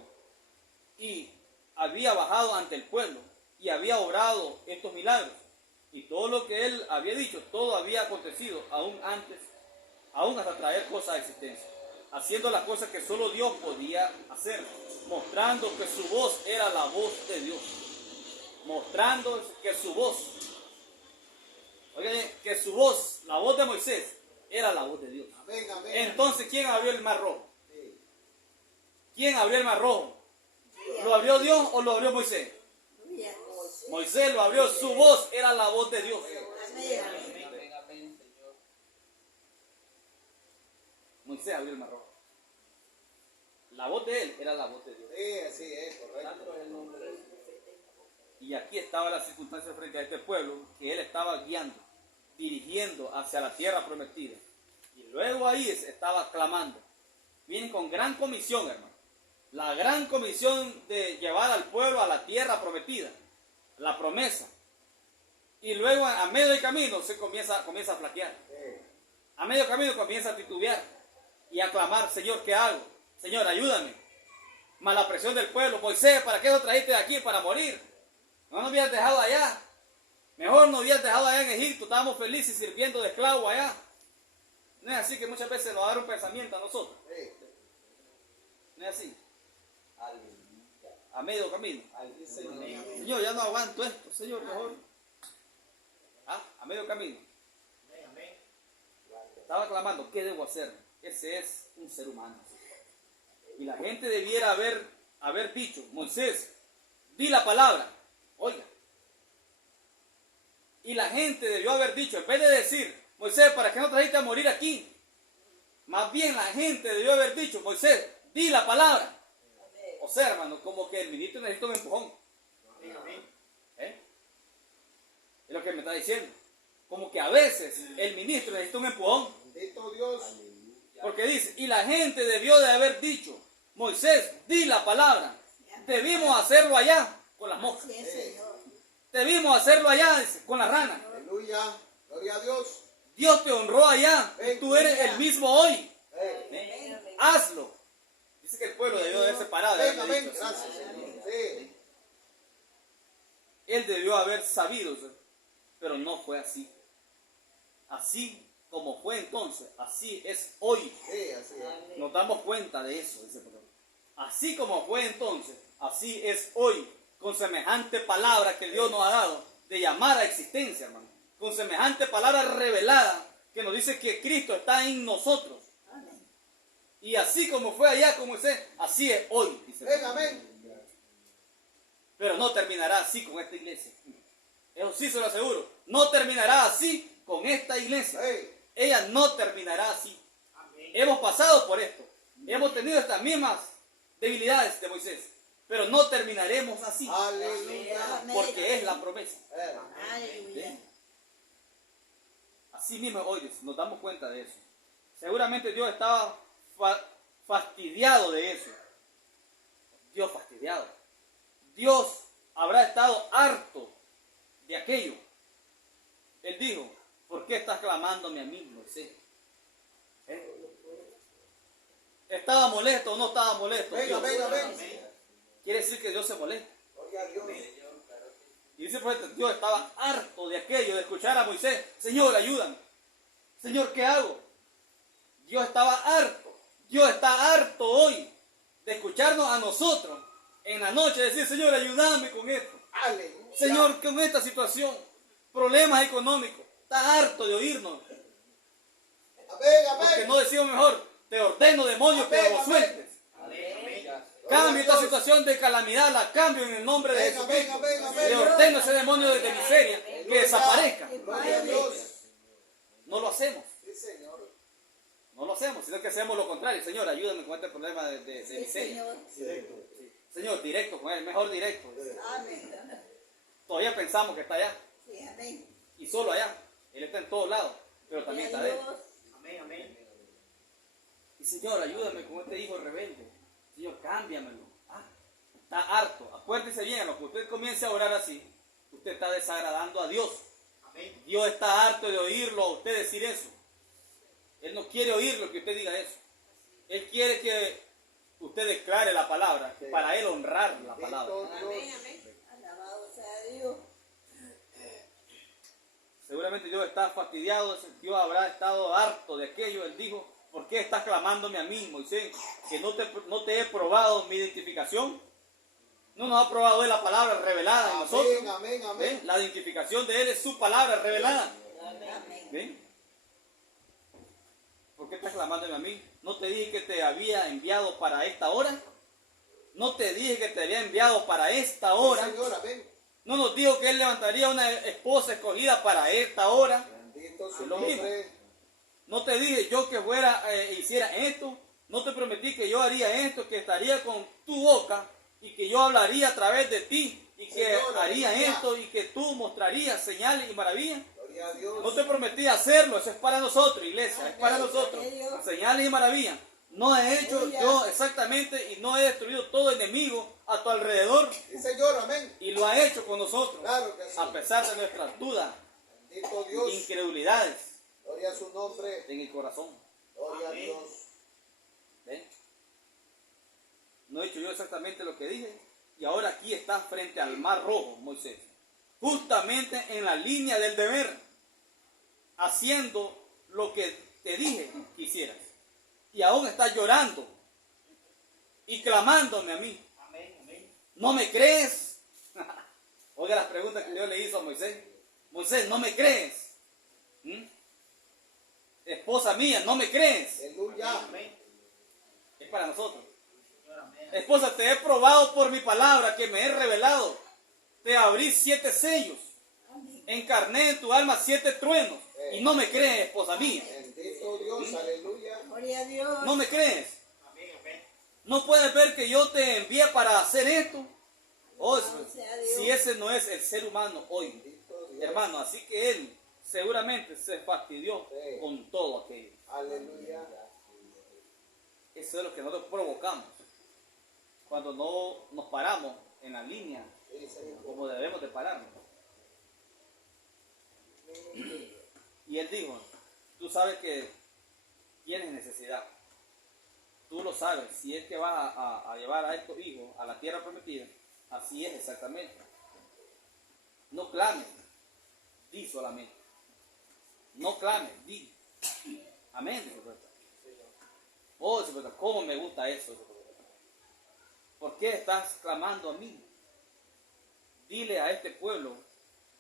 Y había bajado ante el pueblo. Y había obrado estos milagros. Y todo lo que él había dicho, todo había acontecido aún antes, aún hasta traer cosas a existencia. haciendo las cosas que solo Dios podía hacer, mostrando que su voz era la voz de Dios, mostrando que su voz, oigan, que su voz, la voz de Moisés, era la voz de Dios. Amén, amén. Entonces, ¿quién abrió el mar rojo? Sí. ¿Quién abrió el mar rojo? ¿Lo abrió Dios o lo abrió Moisés? Aleluya. Moisés lo abrió, su voz era la voz de Dios. Amén. Amén, amén, Señor. Moisés abrió el mar rojo. La voz de él era la voz de Dios. Sí, así es, correcto. Santo es el nombre de Dios. Y aquí estaba la circunstancia frente a este pueblo que él estaba guiando, dirigiendo hacia la tierra prometida. Y luego ahí estaba clamando. Vienen con gran comisión, hermano. La gran comisión de llevar al pueblo a la tierra prometida, la promesa. Y luego a medio del camino se comienza a flaquear. Sí. A medio camino comienza a titubear y a clamar, Señor, ¿qué hago? Señor, ayúdame. Más la presión del pueblo, Moisés, ¿para qué lo trajiste de aquí? Para morir. No nos habías dejado allá. Mejor nos habías dejado allá en Egipto. Estábamos felices sirviendo de esclavo allá. No es así que muchas veces nos da un pensamiento a nosotros. Sí. No es así. Aleluya. A medio camino. Aleluya, Señor. Señor, ya no aguanto esto. Señor, mejor. A medio camino. Estaba clamando, ¿qué debo hacer? Ese es un ser humano. Y la gente debiera haber dicho, Moisés, di la palabra. Oiga. Y la gente debió haber dicho, en vez de decir, Moisés, ¿para qué no trajiste a morir aquí? Más bien la gente debió haber dicho, Moisés, di la palabra. O sea, hermano, como que el ministro necesita un empujón. ¿Eh? Es lo que me está diciendo. Como que a veces el ministro necesita un empujón. Bendito Dios. Porque dice, y la gente debió de haber dicho, Moisés, di la palabra. Debimos hacerlo allá con las moscas. Así es, Señor. Debimos hacerlo allá dice, con las ranas. Aleluya. Gloria a Dios. Dios te honró allá. Y tú eres el mismo hoy. Amén. Hazlo. Dice que el pueblo debió de haber separado. de Amén, haberle amén. dicho así. Gracias, Señor. Sí. Él debió haber sabido, pero no fue así. Así como fue entonces, así es hoy. Sí, así es. Nos damos cuenta de eso, dice el Señor. Así como fue entonces, así es hoy, con semejante palabra que Dios nos ha dado de llamar a existencia, hermano. Con semejante palabra revelada que nos dice que Cristo está en nosotros. Amén. Y así como fue allá con Moisés, así es hoy, dice el Amén, Señor. amén. Pero no terminará así con esta iglesia. Eso sí se lo aseguro. No terminará así con esta iglesia. Hey. Ella no terminará así. Hemos pasado por esto. Hemos tenido estas mismas debilidades de Moisés. Pero no terminaremos así. Aleluya. Amén. Porque es la promesa. Aleluya. Así mismo hoy nos damos cuenta de eso. Seguramente Dios estaba fastidiado de eso. Dios fastidiado. Dios habrá estado harto de aquello. Él dijo, ¿por qué estás clamándome a mí, Moisés? ¿Estaba molesto o no estaba molesto? Venga, Dios? venga, venga. Quiere decir que Dios se molesta. Gloria a Dios. Y dice el profeta, Dios estaba harto de aquello, de escuchar a Moisés. Señor, ayúdame. Señor, ¿qué hago? Dios estaba harto. Dios está harto hoy de escucharnos a nosotros en la noche, decir, Señor, ayúdame con esto. Aleluya. Señor, con esta situación, problemas económicos. Está harto de oírnos. Amén, Porque amén. no decimos mejor, te ordeno, demonio, que Amén, lo amén. sueltes. Cambio esta situación de calamidad, la cambio en el nombre de Amén, Jesucristo. amén, amén, Le amén. ordeno a ese demonio de miseria que desaparezca. Gloria a Dios. No lo hacemos. Sí, Señor. No lo hacemos, sino que hacemos lo contrario. Señor, ayúdame con este problema de Sí, miseria. Señor. Señor, directo con él, mejor directo. Amén. Todavía pensamos que está allá Sí, amén. y solo allá. Él está en todos lados, pero también está dentro. Y Señor, ayúdame con este hijo rebelde. Señor, cámbiamelo. Está harto. Acuérdese bien, a lo que usted comience a orar así, usted está desagradando a Dios. Dios está harto de oírlo a usted decir eso. Él no quiere oírlo que usted diga eso. Él quiere que usted declare la palabra, para él honrar la palabra. Bendito Dios. Alabado sea Dios. Seguramente Dios está fastidiado, Dios habrá estado harto de aquello. Él dijo, ¿Por qué estás clamándome a mí, Moisés? Que no te he probado mi identificación. No nos ha probado él la palabra revelada en nosotros. Amén, amén, amén. ¿Ven? La identificación de él es su palabra revelada. Amén. ¿Ven? ¿Por qué estás clamándome a mí? ¿No te dije que te había enviado para esta hora? ¿No te dije que te había enviado para esta hora? Señor, amén. ¿No nos dijo que él levantaría una esposa escogida para esta hora? Bendito su Es lo mismo. nombre. ¿No te dije yo que fuera hiciera esto? ¿No te prometí que yo haría esto, que estaría con tu boca y que yo hablaría a través de ti y que Señor, haría aleluya. esto y que tú mostrarías señales y maravillas? Gloria a Dios. No te prometí hacerlo, eso es para nosotros, iglesia, es para nosotros. Señales y maravillas. No he hecho yo exactamente y no he destruido todo enemigo a tu alrededor Sí, Señor, amén. y lo ha hecho con nosotros, Claro que sí. a pesar de nuestras dudas, Bendito Dios. incredulidades Gloria a su nombre. en el corazón. Gloria a Dios. ¿Ven? No he hecho yo exactamente lo que dije. Y ahora aquí estás frente al mar rojo, Moisés. Justamente en la línea del deber. Haciendo lo que te dije que hicieras. Y aún estás llorando. Y clamándome a mí. ¿No me crees? Oiga las preguntas que Dios le hizo a Moisés. Moisés, ¿no me crees? ¿Mm? Esposa mía, ¿no me crees? Aleluya. Es para nosotros. Esposa, te he probado por mi palabra que me he revelado. Te abrí 7 sellos. Encarné en tu alma 7 truenos. Y no me crees, esposa mía. Bendito Dios. Aleluya. Gloria a Dios. No me crees. No puedes ver que yo te envié para hacer esto. Oh, si ese no es el ser humano hoy, Bendito Dios. hermano. Así que él seguramente se fastidió Sí. con todo aquello. Aleluya. Eso es lo que nosotros provocamos cuando no nos paramos en la línea Sí, Señor. como debemos de pararnos. Y él dijo, tú sabes que tienes necesidad. Tú lo sabes, si es que vas a llevar a estos hijos a la tierra prometida, así es exactamente. No clames, di solamente. No clames, di. Amén. Dice el profeta. Oh, dice el profeta, ¿cómo me gusta eso? Dice el profeta. ¿Por qué estás clamando a mí? Dile a este pueblo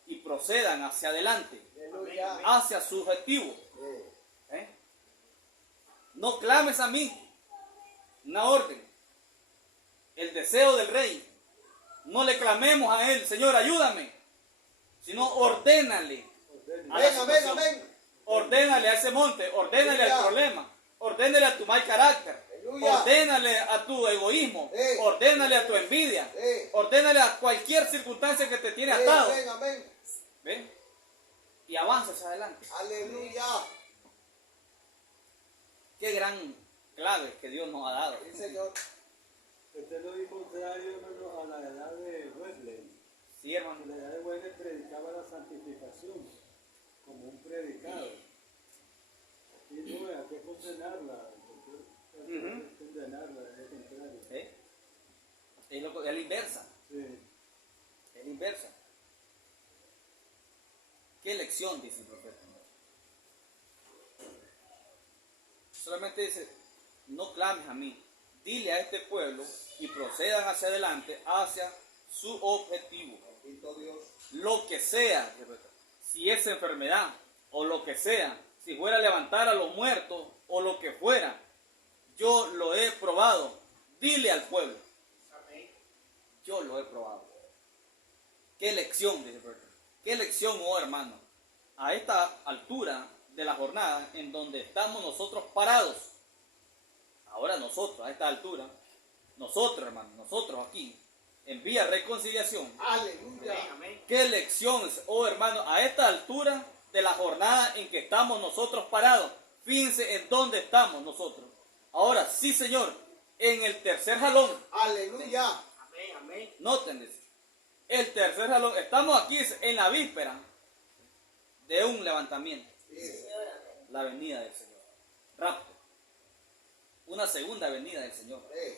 y procedan hacia adelante, Aleluya. hacia su objetivo. Sí. ¿Eh? No clames a mí. Una orden. El deseo del rey. No le clamemos a él, Señor, ayúdame. Sino ordénale. a la Amén, amén, situación. amén. Ordénale a ese monte. Ordénale al problema. Ordénale a tu mal carácter. Aleluya. Ordénale a tu egoísmo. Sí. Ordénale a tu envidia. Sí. Ordénale a cualquier circunstancia que te tiene Sí, atado. amén, amén. ¿Ven? Y avanza hacia adelante. Aleluya. Qué gran clave que Dios nos ha dado. Sí, Señor. Este es lo contrario, hermano, a la edad de Wesley. Sí, hermano. En la edad de Wesley predicaba la santificación como un predicado. Aquí no hay que condenarla. Condenarla, es contrario. ¿Eh? Es la inversa. Sí. Es la inversa. ¿Qué lección dice el profeta? Solamente dice, no clames a mí. Dile a este pueblo y procedan hacia adelante, hacia su objetivo. Bendito Dios. Lo que sea, si es enfermedad o lo que sea, si fuera a levantar a los muertos o lo que fuera, yo lo he probado. Dile al pueblo. Yo lo he probado. ¿Qué lección, dice el profeta? ¿Qué lección, oh hermano? A esta altura de la jornada en donde estamos nosotros parados. Ahora nosotros, a esta altura, nosotros, hermano, nosotros aquí, en vía reconciliación. Aleluya. ¿Qué lecciones, oh hermano, a esta altura de la jornada en que estamos nosotros parados? Fíjense en dónde estamos nosotros. Ahora, sí, Señor, en el tercer jalón. Aleluya. Noten, dice, el tercer jalón. Estamos aquí en la víspera de un levantamiento. Sí. La venida del Señor. Rapto. Una segunda venida del Señor. Sí.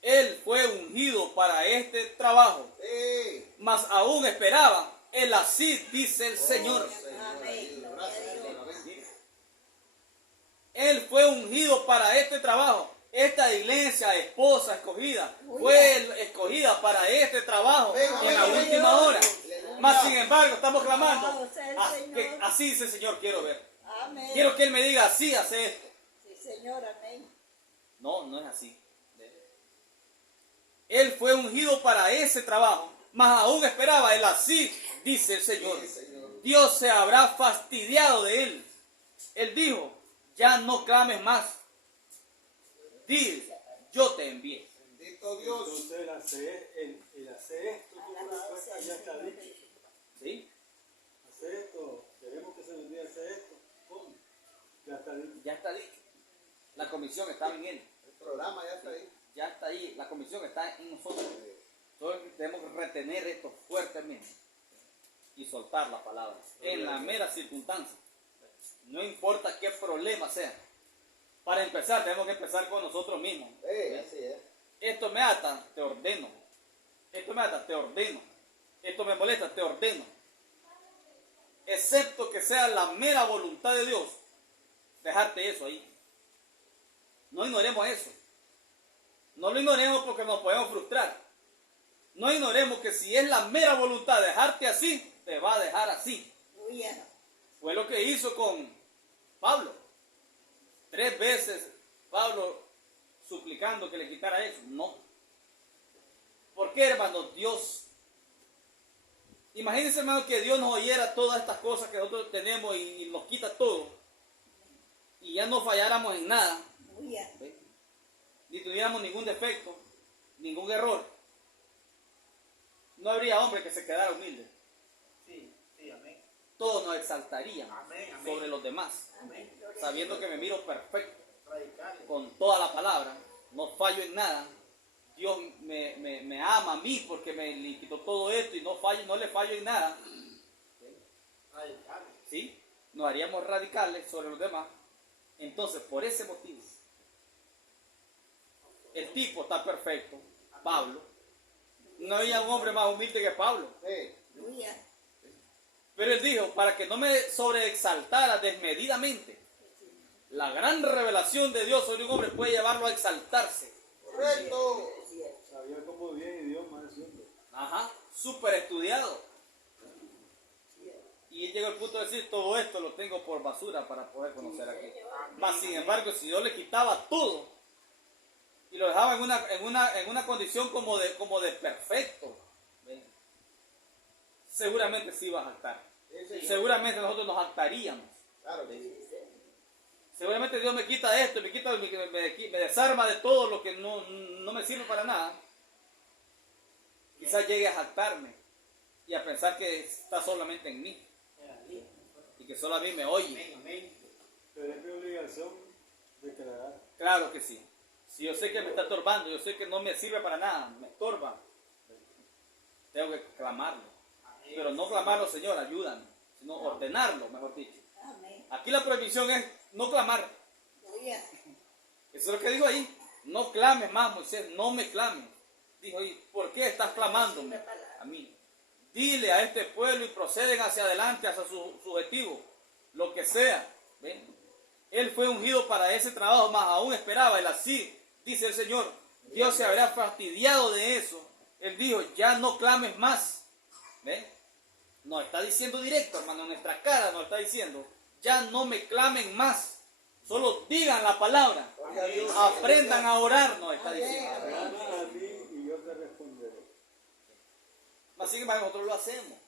Él fue ungido para este trabajo, Sí. mas aún esperaba. Él así dice el Señor. Señor, Amén. gracias, Señor. Amén. Él fue ungido para este trabajo. Esta iglesia, esposa escogida, fue escogida para este trabajo en la última hora. Mas sin embargo, estamos clamando. Alabado sea el Señor. Así dice el Señor, quiero ver. Amén. Quiero que Él me diga, así hace esto. Sí, Señor, amén. No, no es así. Él fue ungido para ese trabajo, mas aún esperaba Él, así dice el Señor. Dios se habrá fastidiado de él. Él dijo, ya no clames más. Di, yo te envié. Bendito Dios. Entonces el hacer esto, tu Alabado sea respuesta el ya está Señor. dicho. ¿Sí? Hacer esto, queremos que se nos diga hacer esto. ¿Cómo? Ya está dicho. Ya está dicho. La comisión está en Él. El programa ya está ahí. Ya está ahí. La comisión está en nosotros. Entonces tenemos que retener esto fuertemente y soltar la palabra en la mera circunstancia. No importa qué problema sea. Para empezar, tenemos que empezar con nosotros mismos. Así es. Esto me ata, te ordeno. Esto me ata, te ordeno. Esto me molesta, te ordeno. Excepto que sea la mera voluntad de Dios, dejarte eso ahí. No ignoremos eso. No lo ignoremos porque nos podemos frustrar. No ignoremos que si es la mera voluntad de dejarte así, te va a dejar así. Aleluya. Fue lo que hizo con Pablo. 3 veces Pablo suplicando que le quitara eso. No. ¿Por qué, hermano? Dios. Imagínense, hermano, que Dios nos oyera todas estas cosas que nosotros tenemos y nos quita todo. Y ya no falláramos en nada. Aleluya. ¿Ve? Ni tuviéramos ningún defecto, ningún error. No habría hombre que se quedara humilde. Sí, sí, amén. Todos nos exaltaríamos Amén, amén. sobre los demás, Amén. Gloria a sabiendo Dios. que me miro perfecto, Radicales. con toda la palabra, no fallo en nada. Dios me ama a mí porque me le quitó todo esto y no le fallo en nada. Radicales. ¿Sí? Nos haríamos radicales sobre los demás. Entonces, por ese motivo, el tipo está perfecto, Pablo. No había un hombre más humilde que Pablo. Aleluya. Pero él dijo, para que no me sobreexaltara desmedidamente, la gran revelación de Dios sobre un hombre puede llevarlo a exaltarse. Correcto. Sabía cómo bien idiomas ese hombre. Ajá, súper estudiado. Y él llegó al punto de decir, todo esto lo tengo por basura para poder conocer a Cristo. Mas, sin embargo, si Dios le quitaba todo y lo dejaba en una condición como de perfecto, ¿ven? Seguramente sí iba a jactar. Seguramente nosotros nos jactaríamos. Claro que sí. Seguramente Dios me quita esto, me desarma de todo lo que no me sirve para nada. Quizás llegue a jactarme y a pensar que está solamente en mí y que solo a mí me oye. Amén, amén. Pero es mi obligación declarar. Claro que sí. Si yo sé que me está estorbando, yo sé que no me sirve para nada, me estorba, tengo que clamarlo. Pero no clamarlo, Señor, ayúdame, sino ordenarlo, mejor dicho. Amén. Aquí la prohibición es no clamar. Aleluya. Eso es lo que dijo ahí. No clames más, Moisés, no me clames. Dijo ahí, ¿por qué estás clamándome a mí? Dile a este pueblo y proceden hacia adelante, hacia su objetivo, lo que sea. ¿Ven? Él fue ungido para ese trabajo, más aún esperaba él así, dice el Señor. Dios se habría fastidiado de eso. Él dijo, ya no clames más. ¿Ven? Nos está diciendo directo, hermano, en nuestra cara nos está diciendo, ya no me clamen más. Solo digan la palabra. Aprendan a orar, nos está diciendo. Clama a mí y yo te responderé. Mas sin embargo, nosotros lo hacemos.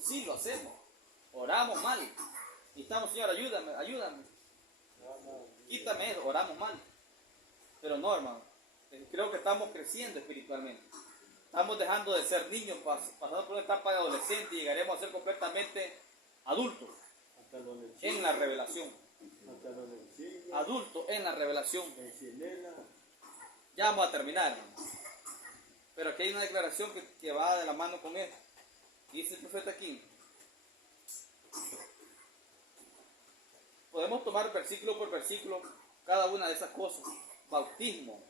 Sí, lo hacemos. Oramos mal. Y estamos, Señor, ayúdame, ayúdame. Quítame eso, oramos mal. Pero no, hermano. Creo que estamos creciendo espiritualmente. Estamos dejando de ser niños, pasando por una etapa de adolescente y llegaremos a ser completamente adultos Hasta donde en la revelación. hasta donde sigue, Adultos en la revelación. en Chilena. Ya vamos a terminar, hermano. Pero aquí hay una declaración que va de la mano con esto. Dice el profeta aquí. Podemos tomar versículo por versículo cada una de esas cosas. Bautismo.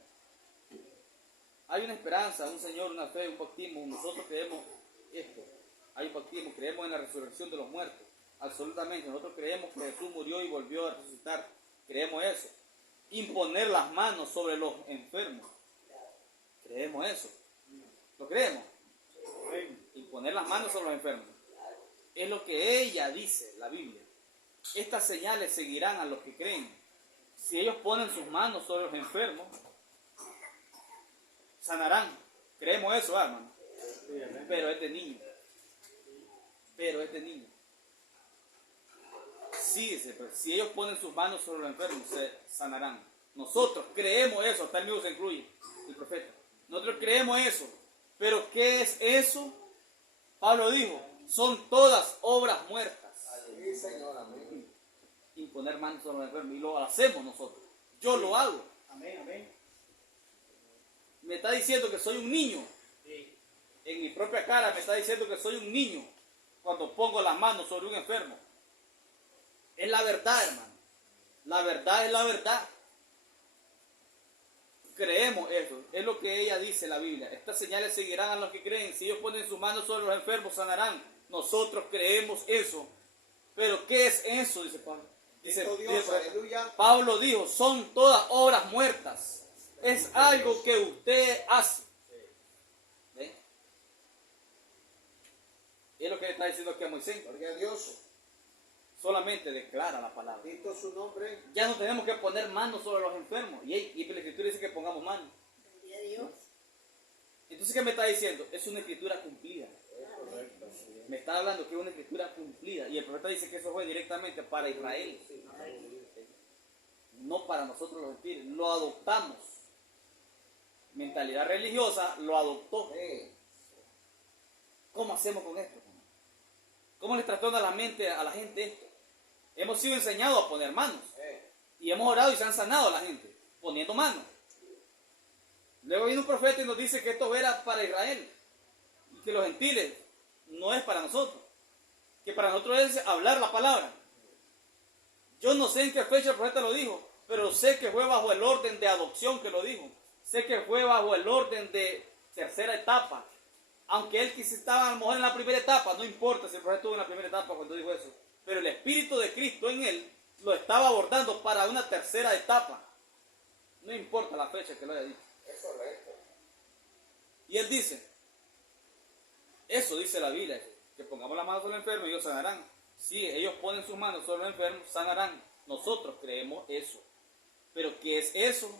Hay una esperanza, un Señor, una fe, un bautismo. Nosotros creemos esto. Hay un bautismo, creemos en la resurrección de los muertos. Absolutamente. Nosotros creemos que Jesús murió y volvió a resucitar Creemos eso. Imponer las manos sobre los enfermos. Creemos eso. ¿Lo creemos? Imponer las manos sobre los enfermos. Es lo que ella dice, la Biblia. Estas señales seguirán a los que creen. Si ellos ponen sus manos sobre los enfermos, sanarán. Creemos eso, hermano. Pero es de niño. Pero es de niño. Sí, dice, pero si ellos ponen sus manos sobre los enfermos, se sanarán. Nosotros creemos eso, hasta el mismo se incluye, el profeta. Nosotros creemos eso. Pero ¿qué es eso? Pablo dijo, son todas obras muertas. Sí, Señor, amén. Imponer manos sobre los enfermos. Y lo hacemos nosotros. Yo lo hago. Amén, amén. Me está diciendo que soy un niño. Sí. En mi propia cara me está diciendo que soy un niño cuando pongo las manos sobre un enfermo. Es la verdad, hermano. La verdad es la verdad. Creemos eso. Es lo que ella dice en la Biblia. Estas señales seguirán a los que creen. Si ellos ponen sus manos sobre los enfermos, sanarán. Nosotros creemos eso. Pero ¿qué es eso? Dice Pablo. Dice, Dios, aleluya. Pablo dijo, son todas obras muertas. Es algo que usted hace. ¿Ven? Es lo que le está diciendo aquí a Moisés. Gloria a Dios. Solamente declara la palabra. Bendito su nombre. Ya no tenemos que poner manos sobre los enfermos. Y la Escritura dice que pongamos manos. Gloria a Dios. Entonces, ¿qué me está diciendo? Es una escritura cumplida. Me está hablando que es una escritura cumplida. Y el profeta dice que eso fue directamente para Israel. No para nosotros los gentiles. Lo adoptamos. Mentalidad religiosa lo adoptó. ¿Cómo hacemos con esto? ¿Cómo le trastorna la mente a la gente esto? Hemos sido enseñados a poner manos. Y hemos orado y se han sanado a la gente, poniendo manos. Luego viene un profeta y nos dice que esto era para Israel. Y que los gentiles no es para nosotros. Que para nosotros es hablar la palabra. Yo no sé en qué fecha el profeta lo dijo, pero sé que fue bajo el orden de adopción que lo dijo. Sé que fue bajo el orden de tercera etapa. Aunque él quizás estaba a lo mejor en la primera etapa, no importa si el profeta estuvo en la primera etapa cuando dijo eso. Pero el Espíritu de Cristo en él lo estaba abordando para una tercera etapa. No importa la fecha que lo haya dicho. Es correcto. Y él dice, eso dice la Biblia, que pongamos las manos sobre los enfermos y ellos sanarán. Si ellos ponen sus manos sobre los enfermos, sanarán. Nosotros creemos eso. Pero ¿qué es eso?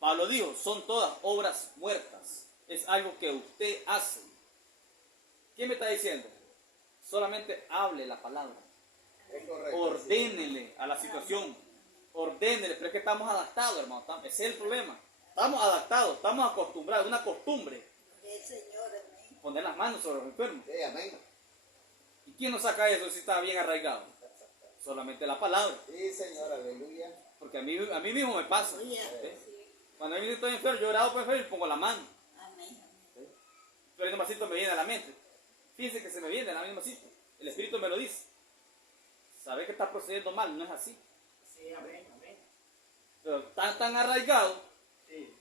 Pablo dijo, son todas obras muertas. Es algo que usted hace. ¿Qué me está diciendo? Solamente hable la palabra. Es correcto. Ordénele a la situación. Ordénele, pero es que estamos adaptados, hermano. Ese es el problema. Estamos adaptados, estamos acostumbrados, una costumbre. Gloria al Señor, amén. Poner las manos sobre los enfermos. Sí, amén. ¿Y quién nos saca eso si está bien arraigado? Solamente la palabra. Sí, Señor, aleluya. Porque a mí mismo me pasa. Gloria. ¿Eh? Sí. Cuando a mí estoy enfermo, yo he orado por enfermo y pongo la mano. Amén. Amén. Pero el masito me viene a la mente. Fíjense que se me viene a la misma cita. El Espíritu me lo dice. Sabe que está procediendo mal, no es así. Sí, amén, amén. Pero está tan arraigado. Sí.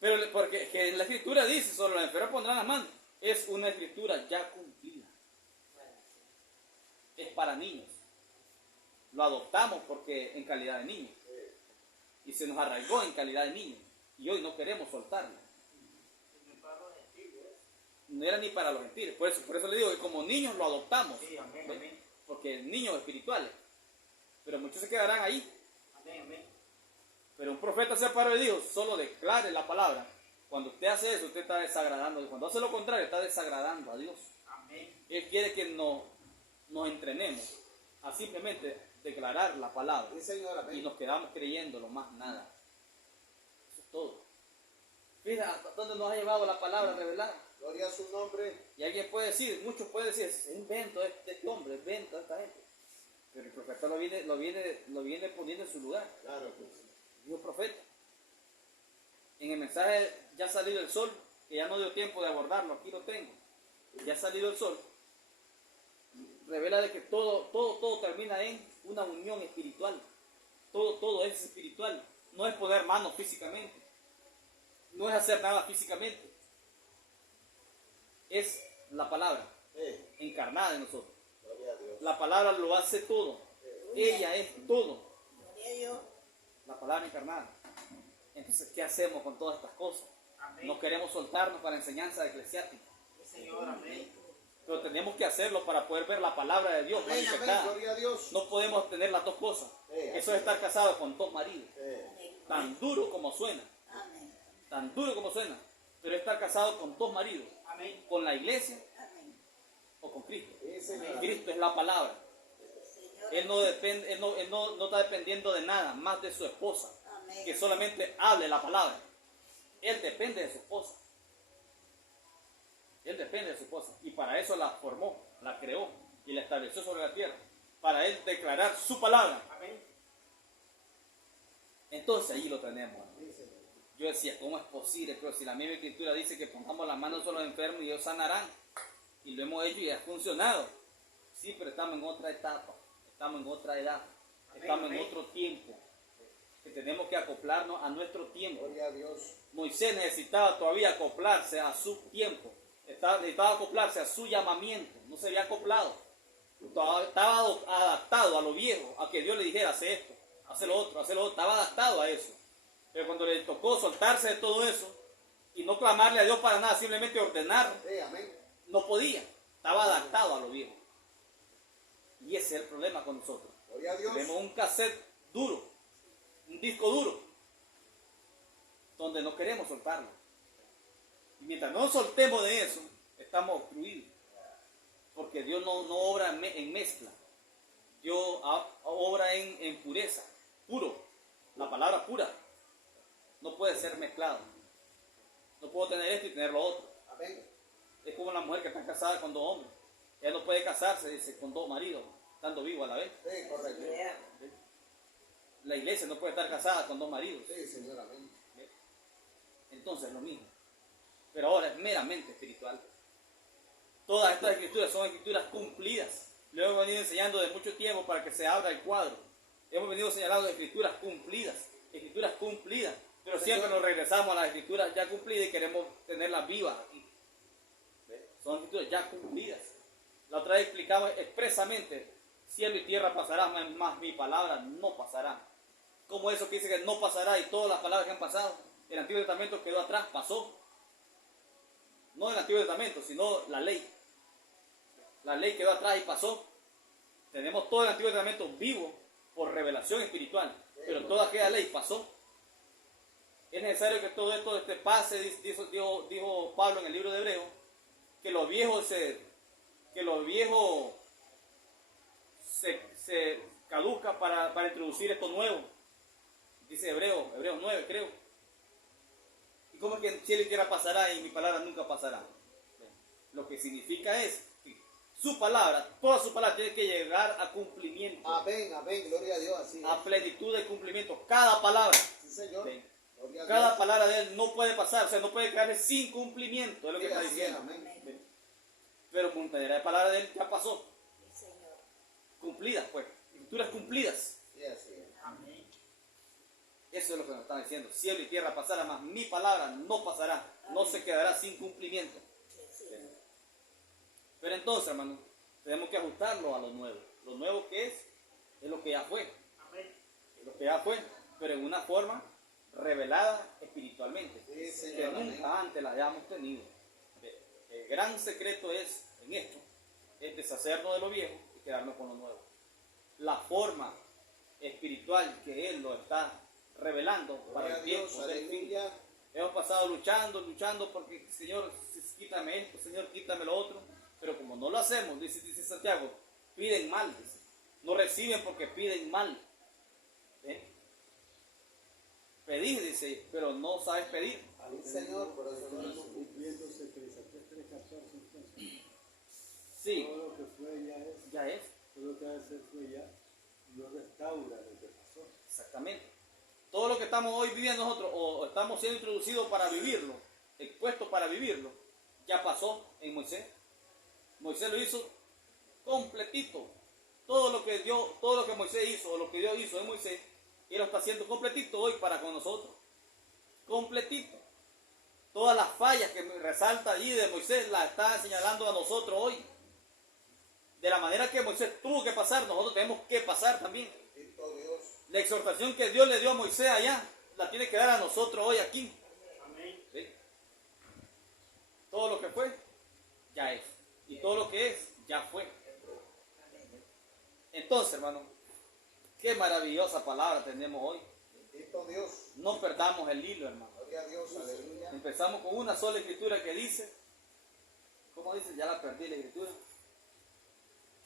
Pero porque que la Escritura dice, solo los enfermos pondrán las manos. Es una Escritura ya cumplida. Es para niños. Lo adoptamos porque en calidad de niños. Y se nos arraigó en calidad de niños. Y hoy no queremos soltarlo. No era ni para los gentiles. Por eso le digo que como niños lo adoptamos. Sí, amén, ¿Ven? amén. Porque niños espirituales. Pero muchos se quedarán ahí. Amén, amén. Pero un profeta se paró y dijo, solo declare la palabra. Cuando usted hace eso, usted está desagradando. Cuando hace lo contrario, está desagradando a Dios. Amén. Él quiere que nos entrenemos a simplemente declarar la palabra. Sí, Señor, Y amén. nos quedamos creyéndolo, más nada. Eso es todo. Fíjate hasta dónde nos ha llevado la palabra revelada. Gloria a su nombre. Y alguien puede decir, muchos pueden decir, es invento de este hombre, es invento de esta gente. Pero el profeta lo viene poniendo en su lugar. Claro que sí. Dijo profeta. En el mensaje ya ha salido el sol, que ya no dio tiempo de abordarlo, aquí lo tengo. Ya ha salido el sol. Revela de que todo termina en una unión espiritual. Todo es espiritual. No es poner manos físicamente. No es hacer nada físicamente. Es la palabra Sí, encarnada en nosotros. gloria a Dios. La palabra lo hace todo. Ella es todo. Gloria a Dios. la palabra encarnada. Entonces, ¿qué hacemos con todas estas cosas? Amén. No queremos soltarnos para la enseñanza eclesiástica, Sí, Señor, amén. pero tenemos que hacerlo para poder ver la palabra de Dios Amén, amén, manifestada. gloria a Dios. No podemos tener las dos cosas. Eso es estar casado con dos maridos. Tan duro como suena, Amén. tan duro como suena, pero estar casado con dos maridos, Amén. con la iglesia Amén. o con Cristo. Sí, Señor. Cristo es la palabra. Señor. Él no depende, él no está dependiendo de nada más de su esposa, Amén. que solamente hable la palabra. Él depende de su esposa. Él depende de su esposa. Y para eso la formó, la creó y la estableció sobre la tierra. Para él declarar su palabra. Amén. Entonces ahí lo tenemos. Sí, Señor. Yo decía, ¿cómo es posible? Pero si la misma escritura dice que pongamos las manos sobre los enfermos y ellos sanarán. Y lo hemos hecho y ha funcionado. Sí, pero estamos en otra etapa. Estamos en otra edad. Estamos en otro tiempo. Que tenemos que acoplarnos a nuestro tiempo. Gloria a Dios. Moisés necesitaba todavía acoplarse a su tiempo. Necesitaba acoplarse a su llamamiento. No se había acoplado. Estaba adaptado a lo viejo, a que Dios le dijera, hace esto, hace lo otro, hace lo otro. Estaba adaptado a eso. Pero cuando le tocó soltarse de todo eso y no clamarle a Dios para nada, simplemente ordenar, Sí, amén. no podía. Estaba adaptado a lo viejo. Y ese es el problema con nosotros. Gloria a Dios. Tenemos un cassette duro, un disco duro, donde no queremos soltarlo. Y mientras no nos soltemos de eso, estamos obstruidos. Porque Dios no obra en mezcla. Dios obra en pureza, puro. La palabra pura no puede ser mezclado. No puedo tener esto y tener lo otro. Amén. Es como la mujer que está casada con dos hombres. Ella no puede casarse, dice, con dos maridos, estando vivo a la vez. Sí, correcto. La iglesia no puede estar casada con dos maridos. Sí, Señor, amén. Entonces lo mismo. Pero ahora es meramente espiritual. Todas estas escrituras son escrituras cumplidas. Lo hemos venido enseñando de mucho tiempo para que se abra el cuadro. Hemos venido señalando escrituras cumplidas. Escrituras cumplidas. Pero siempre nos regresamos a las escrituras ya cumplidas y queremos tenerlas vivas aquí. Son escrituras ya cumplidas. La otra vez explicamos expresamente, cielo y tierra pasarán, más mi palabra no pasará. Como eso que dice que no pasará y todas las palabras que han pasado, el Antiguo Testamento quedó atrás, pasó. No el Antiguo Testamento, sino la ley. La ley quedó atrás y pasó. Tenemos todo el Antiguo Testamento vivo por revelación espiritual, pero toda aquella ley pasó. Es necesario que todo esto pase, dijo Pablo en el libro de Hebreos, que los viejos se caduca para introducir esto nuevo. Dice Hebreos 9, creo. ¿Y cómo es que cielo y tierra pasará y mi palabra nunca pasará? Lo que significa es que su palabra, toda su palabra tiene que llegar a cumplimiento, Amén, amén. Gloria a Dios. Así a es. plenitud de cumplimiento. Cada palabra. Sí, Señor. Ven. Gloria a Cada Dios. palabra de él no puede pasar, o sea, no puede quedarse sin cumplimiento, es lo que Sí, está así es, diciendo. amén. Pero montañera de palabra de él ya pasó, Sí, Señor. cumplidas pues, escrituras cumplidas. Sí, así es. Amén. Eso es lo que nos están diciendo. Cielo y tierra pasará, mas mi palabra no pasará, no se quedará sin cumplimiento. Sí, Señor. Pero entonces, hermano, tenemos que ajustarlo a lo nuevo. Lo nuevo que es lo que ya fue. Amén. Es lo que ya fue, pero en una forma revelada espiritualmente, Sí, que Señor. Amén. nunca antes la hayamos tenido. El gran secreto es, en esto, es deshacernos de lo viejo y quedarnos con lo nuevo. La forma espiritual que Él lo está revelando para Gloria a el Dios. tiempo del fin. Aleluya. Hemos pasado luchando porque Señor, quítame esto, Señor, quítame lo otro. Pero como no lo hacemos, dice Santiago, piden mal, dice. No reciben porque piden mal. ¿Eh? Pedís, dice, pero no sabes pedir. Ahí Sí, Señor, por eso no estamos lo cumpliéndose Eclesiastés 3:14 entonces. Sí, Todo lo que fue ya es, ya es, todo lo que ha de ser fue ya, no restaura lo que pasó. exactamente. Todo lo que estamos hoy viviendo nosotros, o estamos siendo introducidos para vivirlo, expuestos para vivirlo, ya pasó en Moisés. Moisés lo hizo completito. Todo lo que Moisés hizo, o lo que Dios hizo en Moisés, Él lo está haciendo completito hoy para con nosotros. Completito. Todas las fallas que resalta allí de Moisés las está señalando a nosotros hoy. De la manera que Moisés tuvo que pasar, nosotros tenemos que pasar también. Bendito Dios. La exhortación que Dios le dio a Moisés allá, la tiene que dar a nosotros hoy aquí. Amén. ¿Sí? Todo lo que fue, ya es. Y todo lo que es, ya fue. Entonces, hermano, qué maravillosa palabra tenemos hoy. Bendito Dios. No perdamos el hilo, hermano. Gloria a Dios, aleluya. Empezamos con una sola escritura que dice, ¿cómo dice? Ya la perdí la escritura.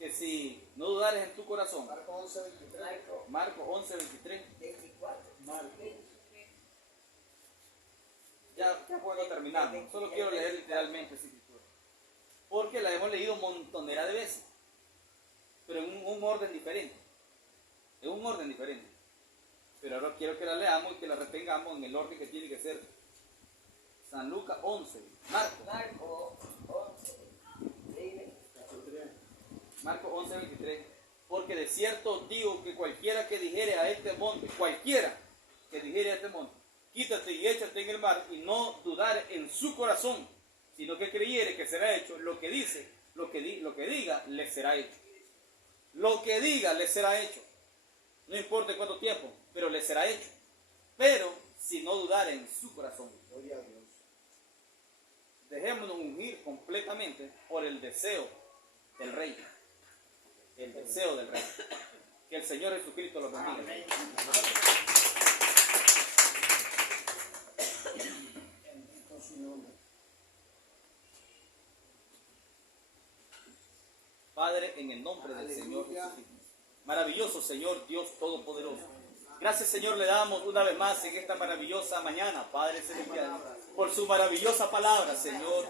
Que si no dudares en tu corazón, Marcos 11, 23. Marcos 11, 23. 24. Ya puedo terminar, ¿no? Solo quiero leer literalmente esa escritura. Porque la hemos leído montonera de veces, pero en un orden diferente. En un orden diferente. Pero ahora quiero que la leamos y que la retengamos en el orden que tiene que ser. San Lucas 11, Marcos. Marco 11. Marcos 11, 23. Porque de cierto os digo que cualquiera que dijere a este monte, cualquiera que dijere a este monte, quítate y échate en el mar, y no dudare en su corazón, sino que creyere que será hecho lo que dice, lo que diga, le será hecho. Lo que diga, le será hecho. No importa cuánto tiempo, pero le será hecho. Pero si no dudare en su corazón. Gloria a Dios. Dejémonos ungir completamente por el deseo del Rey. El deseo del Rey. Que el Señor Jesucristo los bendiga. Amén. Bendito su nombre. Padre, en el nombre del Señor Jesucristo. Maravilloso Señor Dios Todopoderoso. Gracias, Señor, le damos una vez más en esta maravillosa mañana, Padre Celestial, por su maravillosa palabra, Señor,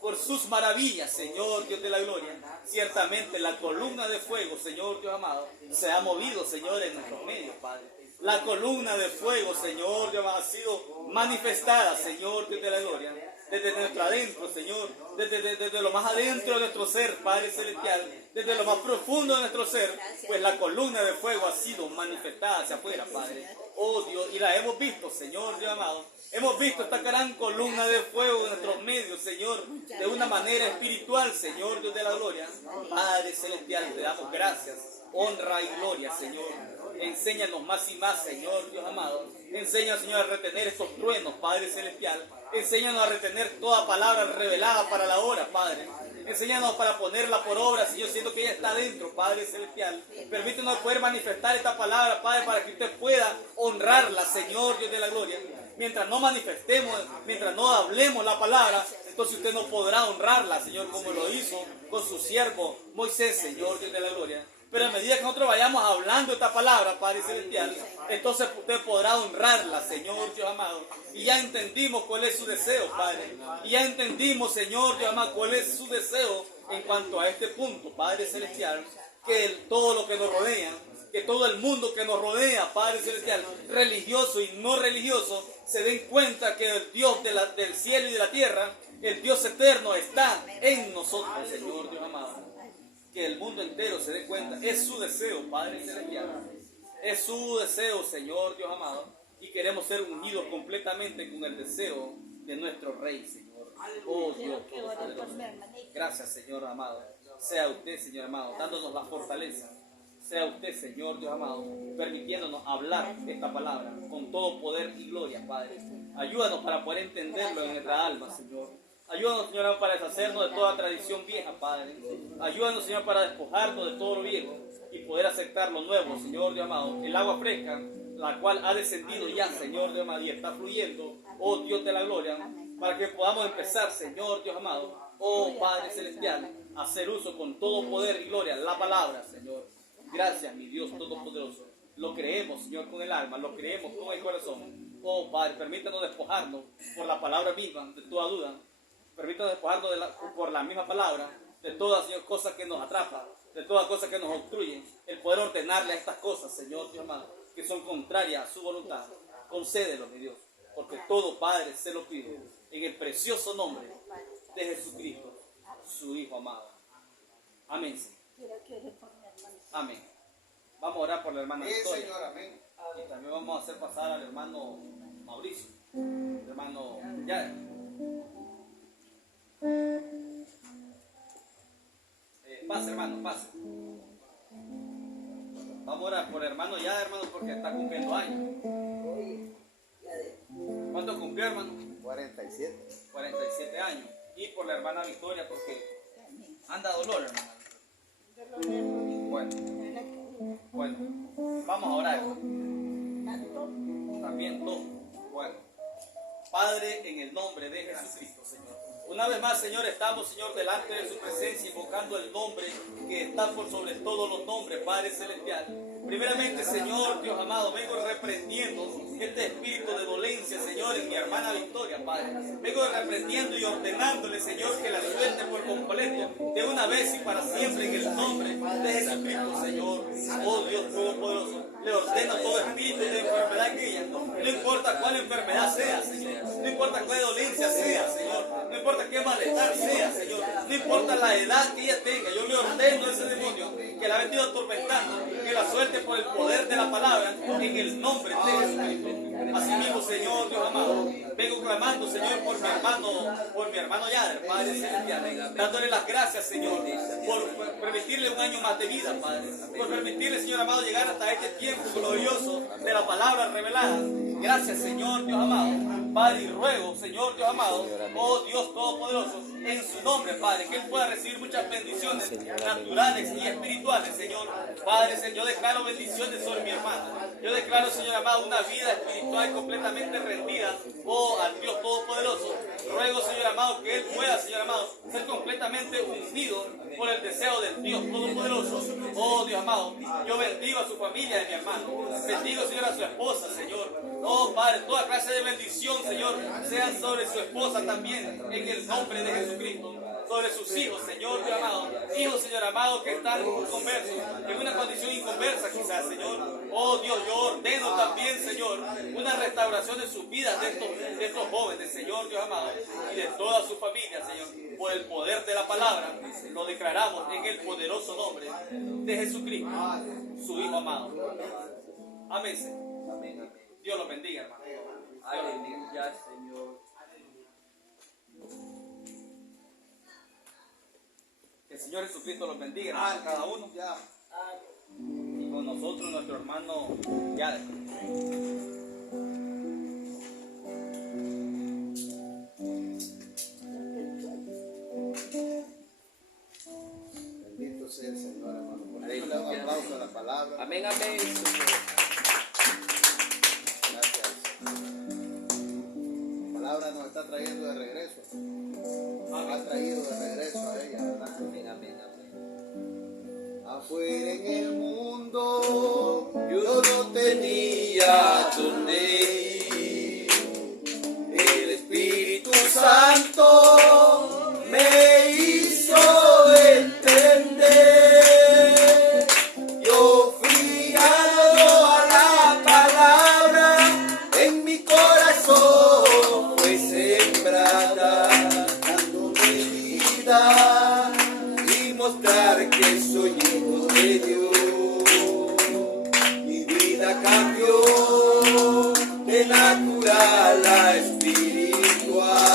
por sus maravillas, Señor Dios de la gloria. Ciertamente la columna de fuego, Señor Dios amado, se ha movido, Señor, en nuestros medios, Padre. La columna de fuego, Señor Dios amado, ha sido manifestada, Señor Dios de la gloria, desde nuestro adentro, Señor, desde lo más adentro de nuestro ser, Padre Celestial, desde lo más profundo de nuestro ser, pues la columna de fuego ha sido manifestada hacia afuera, Padre. Oh Dios, y la hemos visto, Señor Dios amado. Hemos visto esta gran columna de fuego en nuestros medios, Señor, de una manera espiritual, Señor Dios de la gloria. Padre Celestial, te damos gracias, honra y gloria, Señor. Enséñanos más y más, Señor Dios amado. Enséñanos, Señor, a retener estos truenos, Padre Celestial. Enséñanos a retener toda palabra revelada para la hora, Padre. Enséñanos para ponerla por obra, Señor, siendo que ella está dentro, Padre Celestial. Permítanos poder manifestar esta palabra, Padre, para que usted pueda honrarla, Señor Dios de la gloria. Mientras no manifestemos, mientras no hablemos la palabra, entonces usted no podrá honrarla, Señor, como lo hizo con su siervo Moisés, Señor Dios de la gloria. Pero a medida que nosotros vayamos hablando esta palabra, Padre Celestial, entonces usted podrá honrarla, Señor Dios amado. Y ya entendimos cuál es su deseo, Padre. Y ya entendimos, Señor Dios amado, cuál es su deseo en cuanto a este punto, Padre Celestial. Que todo lo que nos rodea, que todo el mundo que nos rodea, Padre Celestial, religioso y no religioso, se den cuenta que el Dios del cielo y de la tierra, el Dios eterno, está en nosotros, Señor Dios amado. Que el mundo entero se dé cuenta. Es su deseo, Padre Celestial. Es su deseo, Señor Dios amado. Y queremos ser unidos completamente con el deseo de nuestro Rey, Señor. Oh Dios Todopoderoso. Gracias, Señor amado. Sea usted, Señor amado, dándonos la fortaleza. Sea usted, Señor Dios amado, permitiéndonos hablar esta palabra con todo poder y gloria, Padre. Ayúdanos para poder entenderlo en nuestra alma, Señor. Ayúdanos, Señor, para deshacernos de toda tradición vieja, Padre. Ayúdanos, Señor, para despojarnos de todo lo viejo y poder aceptar lo nuevo, Señor Dios amado. El agua fresca, la cual ha descendido ya, Señor Dios amado, y está fluyendo, oh Dios de la gloria, para que podamos empezar, Señor Dios amado, oh Padre Celestial, a hacer uso con todo poder y gloria la palabra, Señor. Gracias, mi Dios Todopoderoso. Lo creemos, Señor, con el alma, lo creemos con el corazón. Oh Padre, permítanos despojarnos por la palabra misma de toda duda. Permítanos despojarnos por la misma palabra de todas, Señor, cosas que nos atrapan, de todas cosas que nos obstruyen. El poder ordenarle a estas cosas, Señor Dios amado, que son contrarias a su voluntad. Concédelo, mi Dios, porque todo, Padre, se lo pido en el precioso nombre de Jesucristo, su Hijo amado. Amén, Señor. Amén. Vamos a orar por la hermana Sí, Victoria. Señor, amén. Y también vamos a hacer pasar al hermano Mauricio, el hermano Yair. Pase, hermano, pase. Vamos a orar por el hermano ya, hermano, porque está cumpliendo años. ¿Cuánto cumplió, hermano? 47. 47 años. Y por la hermana Victoria, porque anda dolor, hermano. Bueno, vamos a orar. También todo. Bueno, Padre, en el nombre de Jesucristo, Señor. Una vez más, Señor, estamos, Señor, delante de su presencia, invocando el nombre que está por sobre todos los nombres, Padre Celestial. Primeramente, Señor, Dios amado, vengo reprendiendo este espíritu de dolencia, Señor, en mi hermana Victoria, Padre. Vengo reprendiendo y ordenándole, Señor, que la suelte por completo, de una vez y para siempre, en el nombre de Jesucristo, Señor. Oh Dios Todopoderoso, le ordeno todo espíritu de enfermedad en ella. No importa cuál enfermedad sea, Señor. No importa cuál dolencia sea, Señor. No importa qué malestar sea, Señor. No importa la edad que ella tenga. Yo le ordeno a ese demonio que la ha venido atormentando, que la suelte por el poder de la palabra, en el nombre de Jesucristo. Asimismo, Señor, Dios amado, vengo clamando, Señor, por mi hermano Yader, Padre Celestial, dándole las gracias, Señor, por permitirle un año más de vida, Padre, por permitirle, Señor amado, llegar hasta este tiempo glorioso de la palabra revelada. Gracias, Señor, Dios amado, Padre, y ruego, Señor, Dios amado, oh Dios Todopoderoso, en su nombre, Padre, que Él pueda recibir muchas bendiciones naturales y espirituales, Señor. Padre, yo declaro bendiciones sobre mi hermano. Yo declaro, Señor amado, una vida espiritual completamente rendida, oh, al Dios Todopoderoso. Ruego, Señor amado, que Él pueda, Señor amado, ser completamente ungido por el deseo del Dios Todopoderoso. Oh, Dios amado, yo bendigo a su familia de mi hermano. Bendigo, Señor, a su esposa, Señor. Oh, Padre, toda clase de bendición, Señor, sean sobre su esposa también, en el nombre de Jesucristo. Sobre sus hijos, Señor, Dios amado. Hijos, Señor amado, que están conversos, en una condición inconversa quizás, Señor. Oh, Dios, yo ordeno también, Señor, una restauración de sus vidas de estos jóvenes, Señor, Dios amado, y de toda su familia, Señor. Por el poder de la palabra, lo declaramos en el poderoso nombre de Jesucristo, su Hijo amado. Amén, Señor. Dios los bendiga, hermano. Aleluya, Señor. Que el Señor Jesucristo los bendiga, hermano, a cada uno. Y con nosotros, nuestro hermano Yader. Bendito sea el Señor, hermano. Por eso le doy un aplauso a la palabra. Amén, amén. Gracias. La palabra nos está trayendo de regreso. Nos ha traído de regreso a ella, ¿verdad? Amén, amén, amén. Afuera en el mundo yo no tenía donde ir. El Espíritu Santo me hizo entender. Yo fui guiado a la palabra, en mi corazón fue sembrada, dándome vida y mostrar que soy hijo de Dios. Mi vida cambió de natural a espiritual,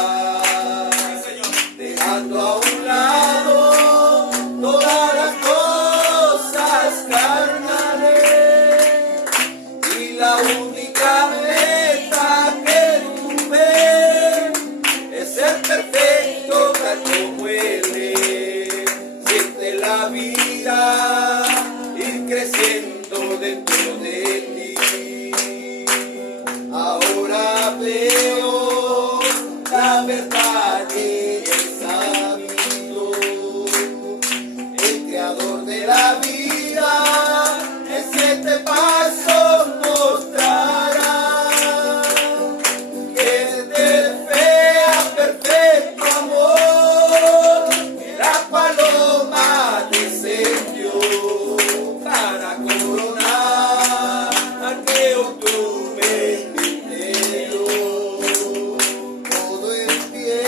dejando a un lado todas las cosas carnales, y la única meta que tuve es ser perfecto tal como Él es. Siente la vida ir creciendo dentro de ti. Ahora veo la verdad y el sabido. El creador de la vida en 7 pasos mostrará que desde fe a perfecto amor la paloma descendió para coronar al que obtuve el dinero. Todo empieza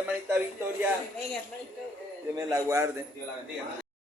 hermanita Victoria. Amén, hermanito. Dios me la guarde. Dios la bendiga.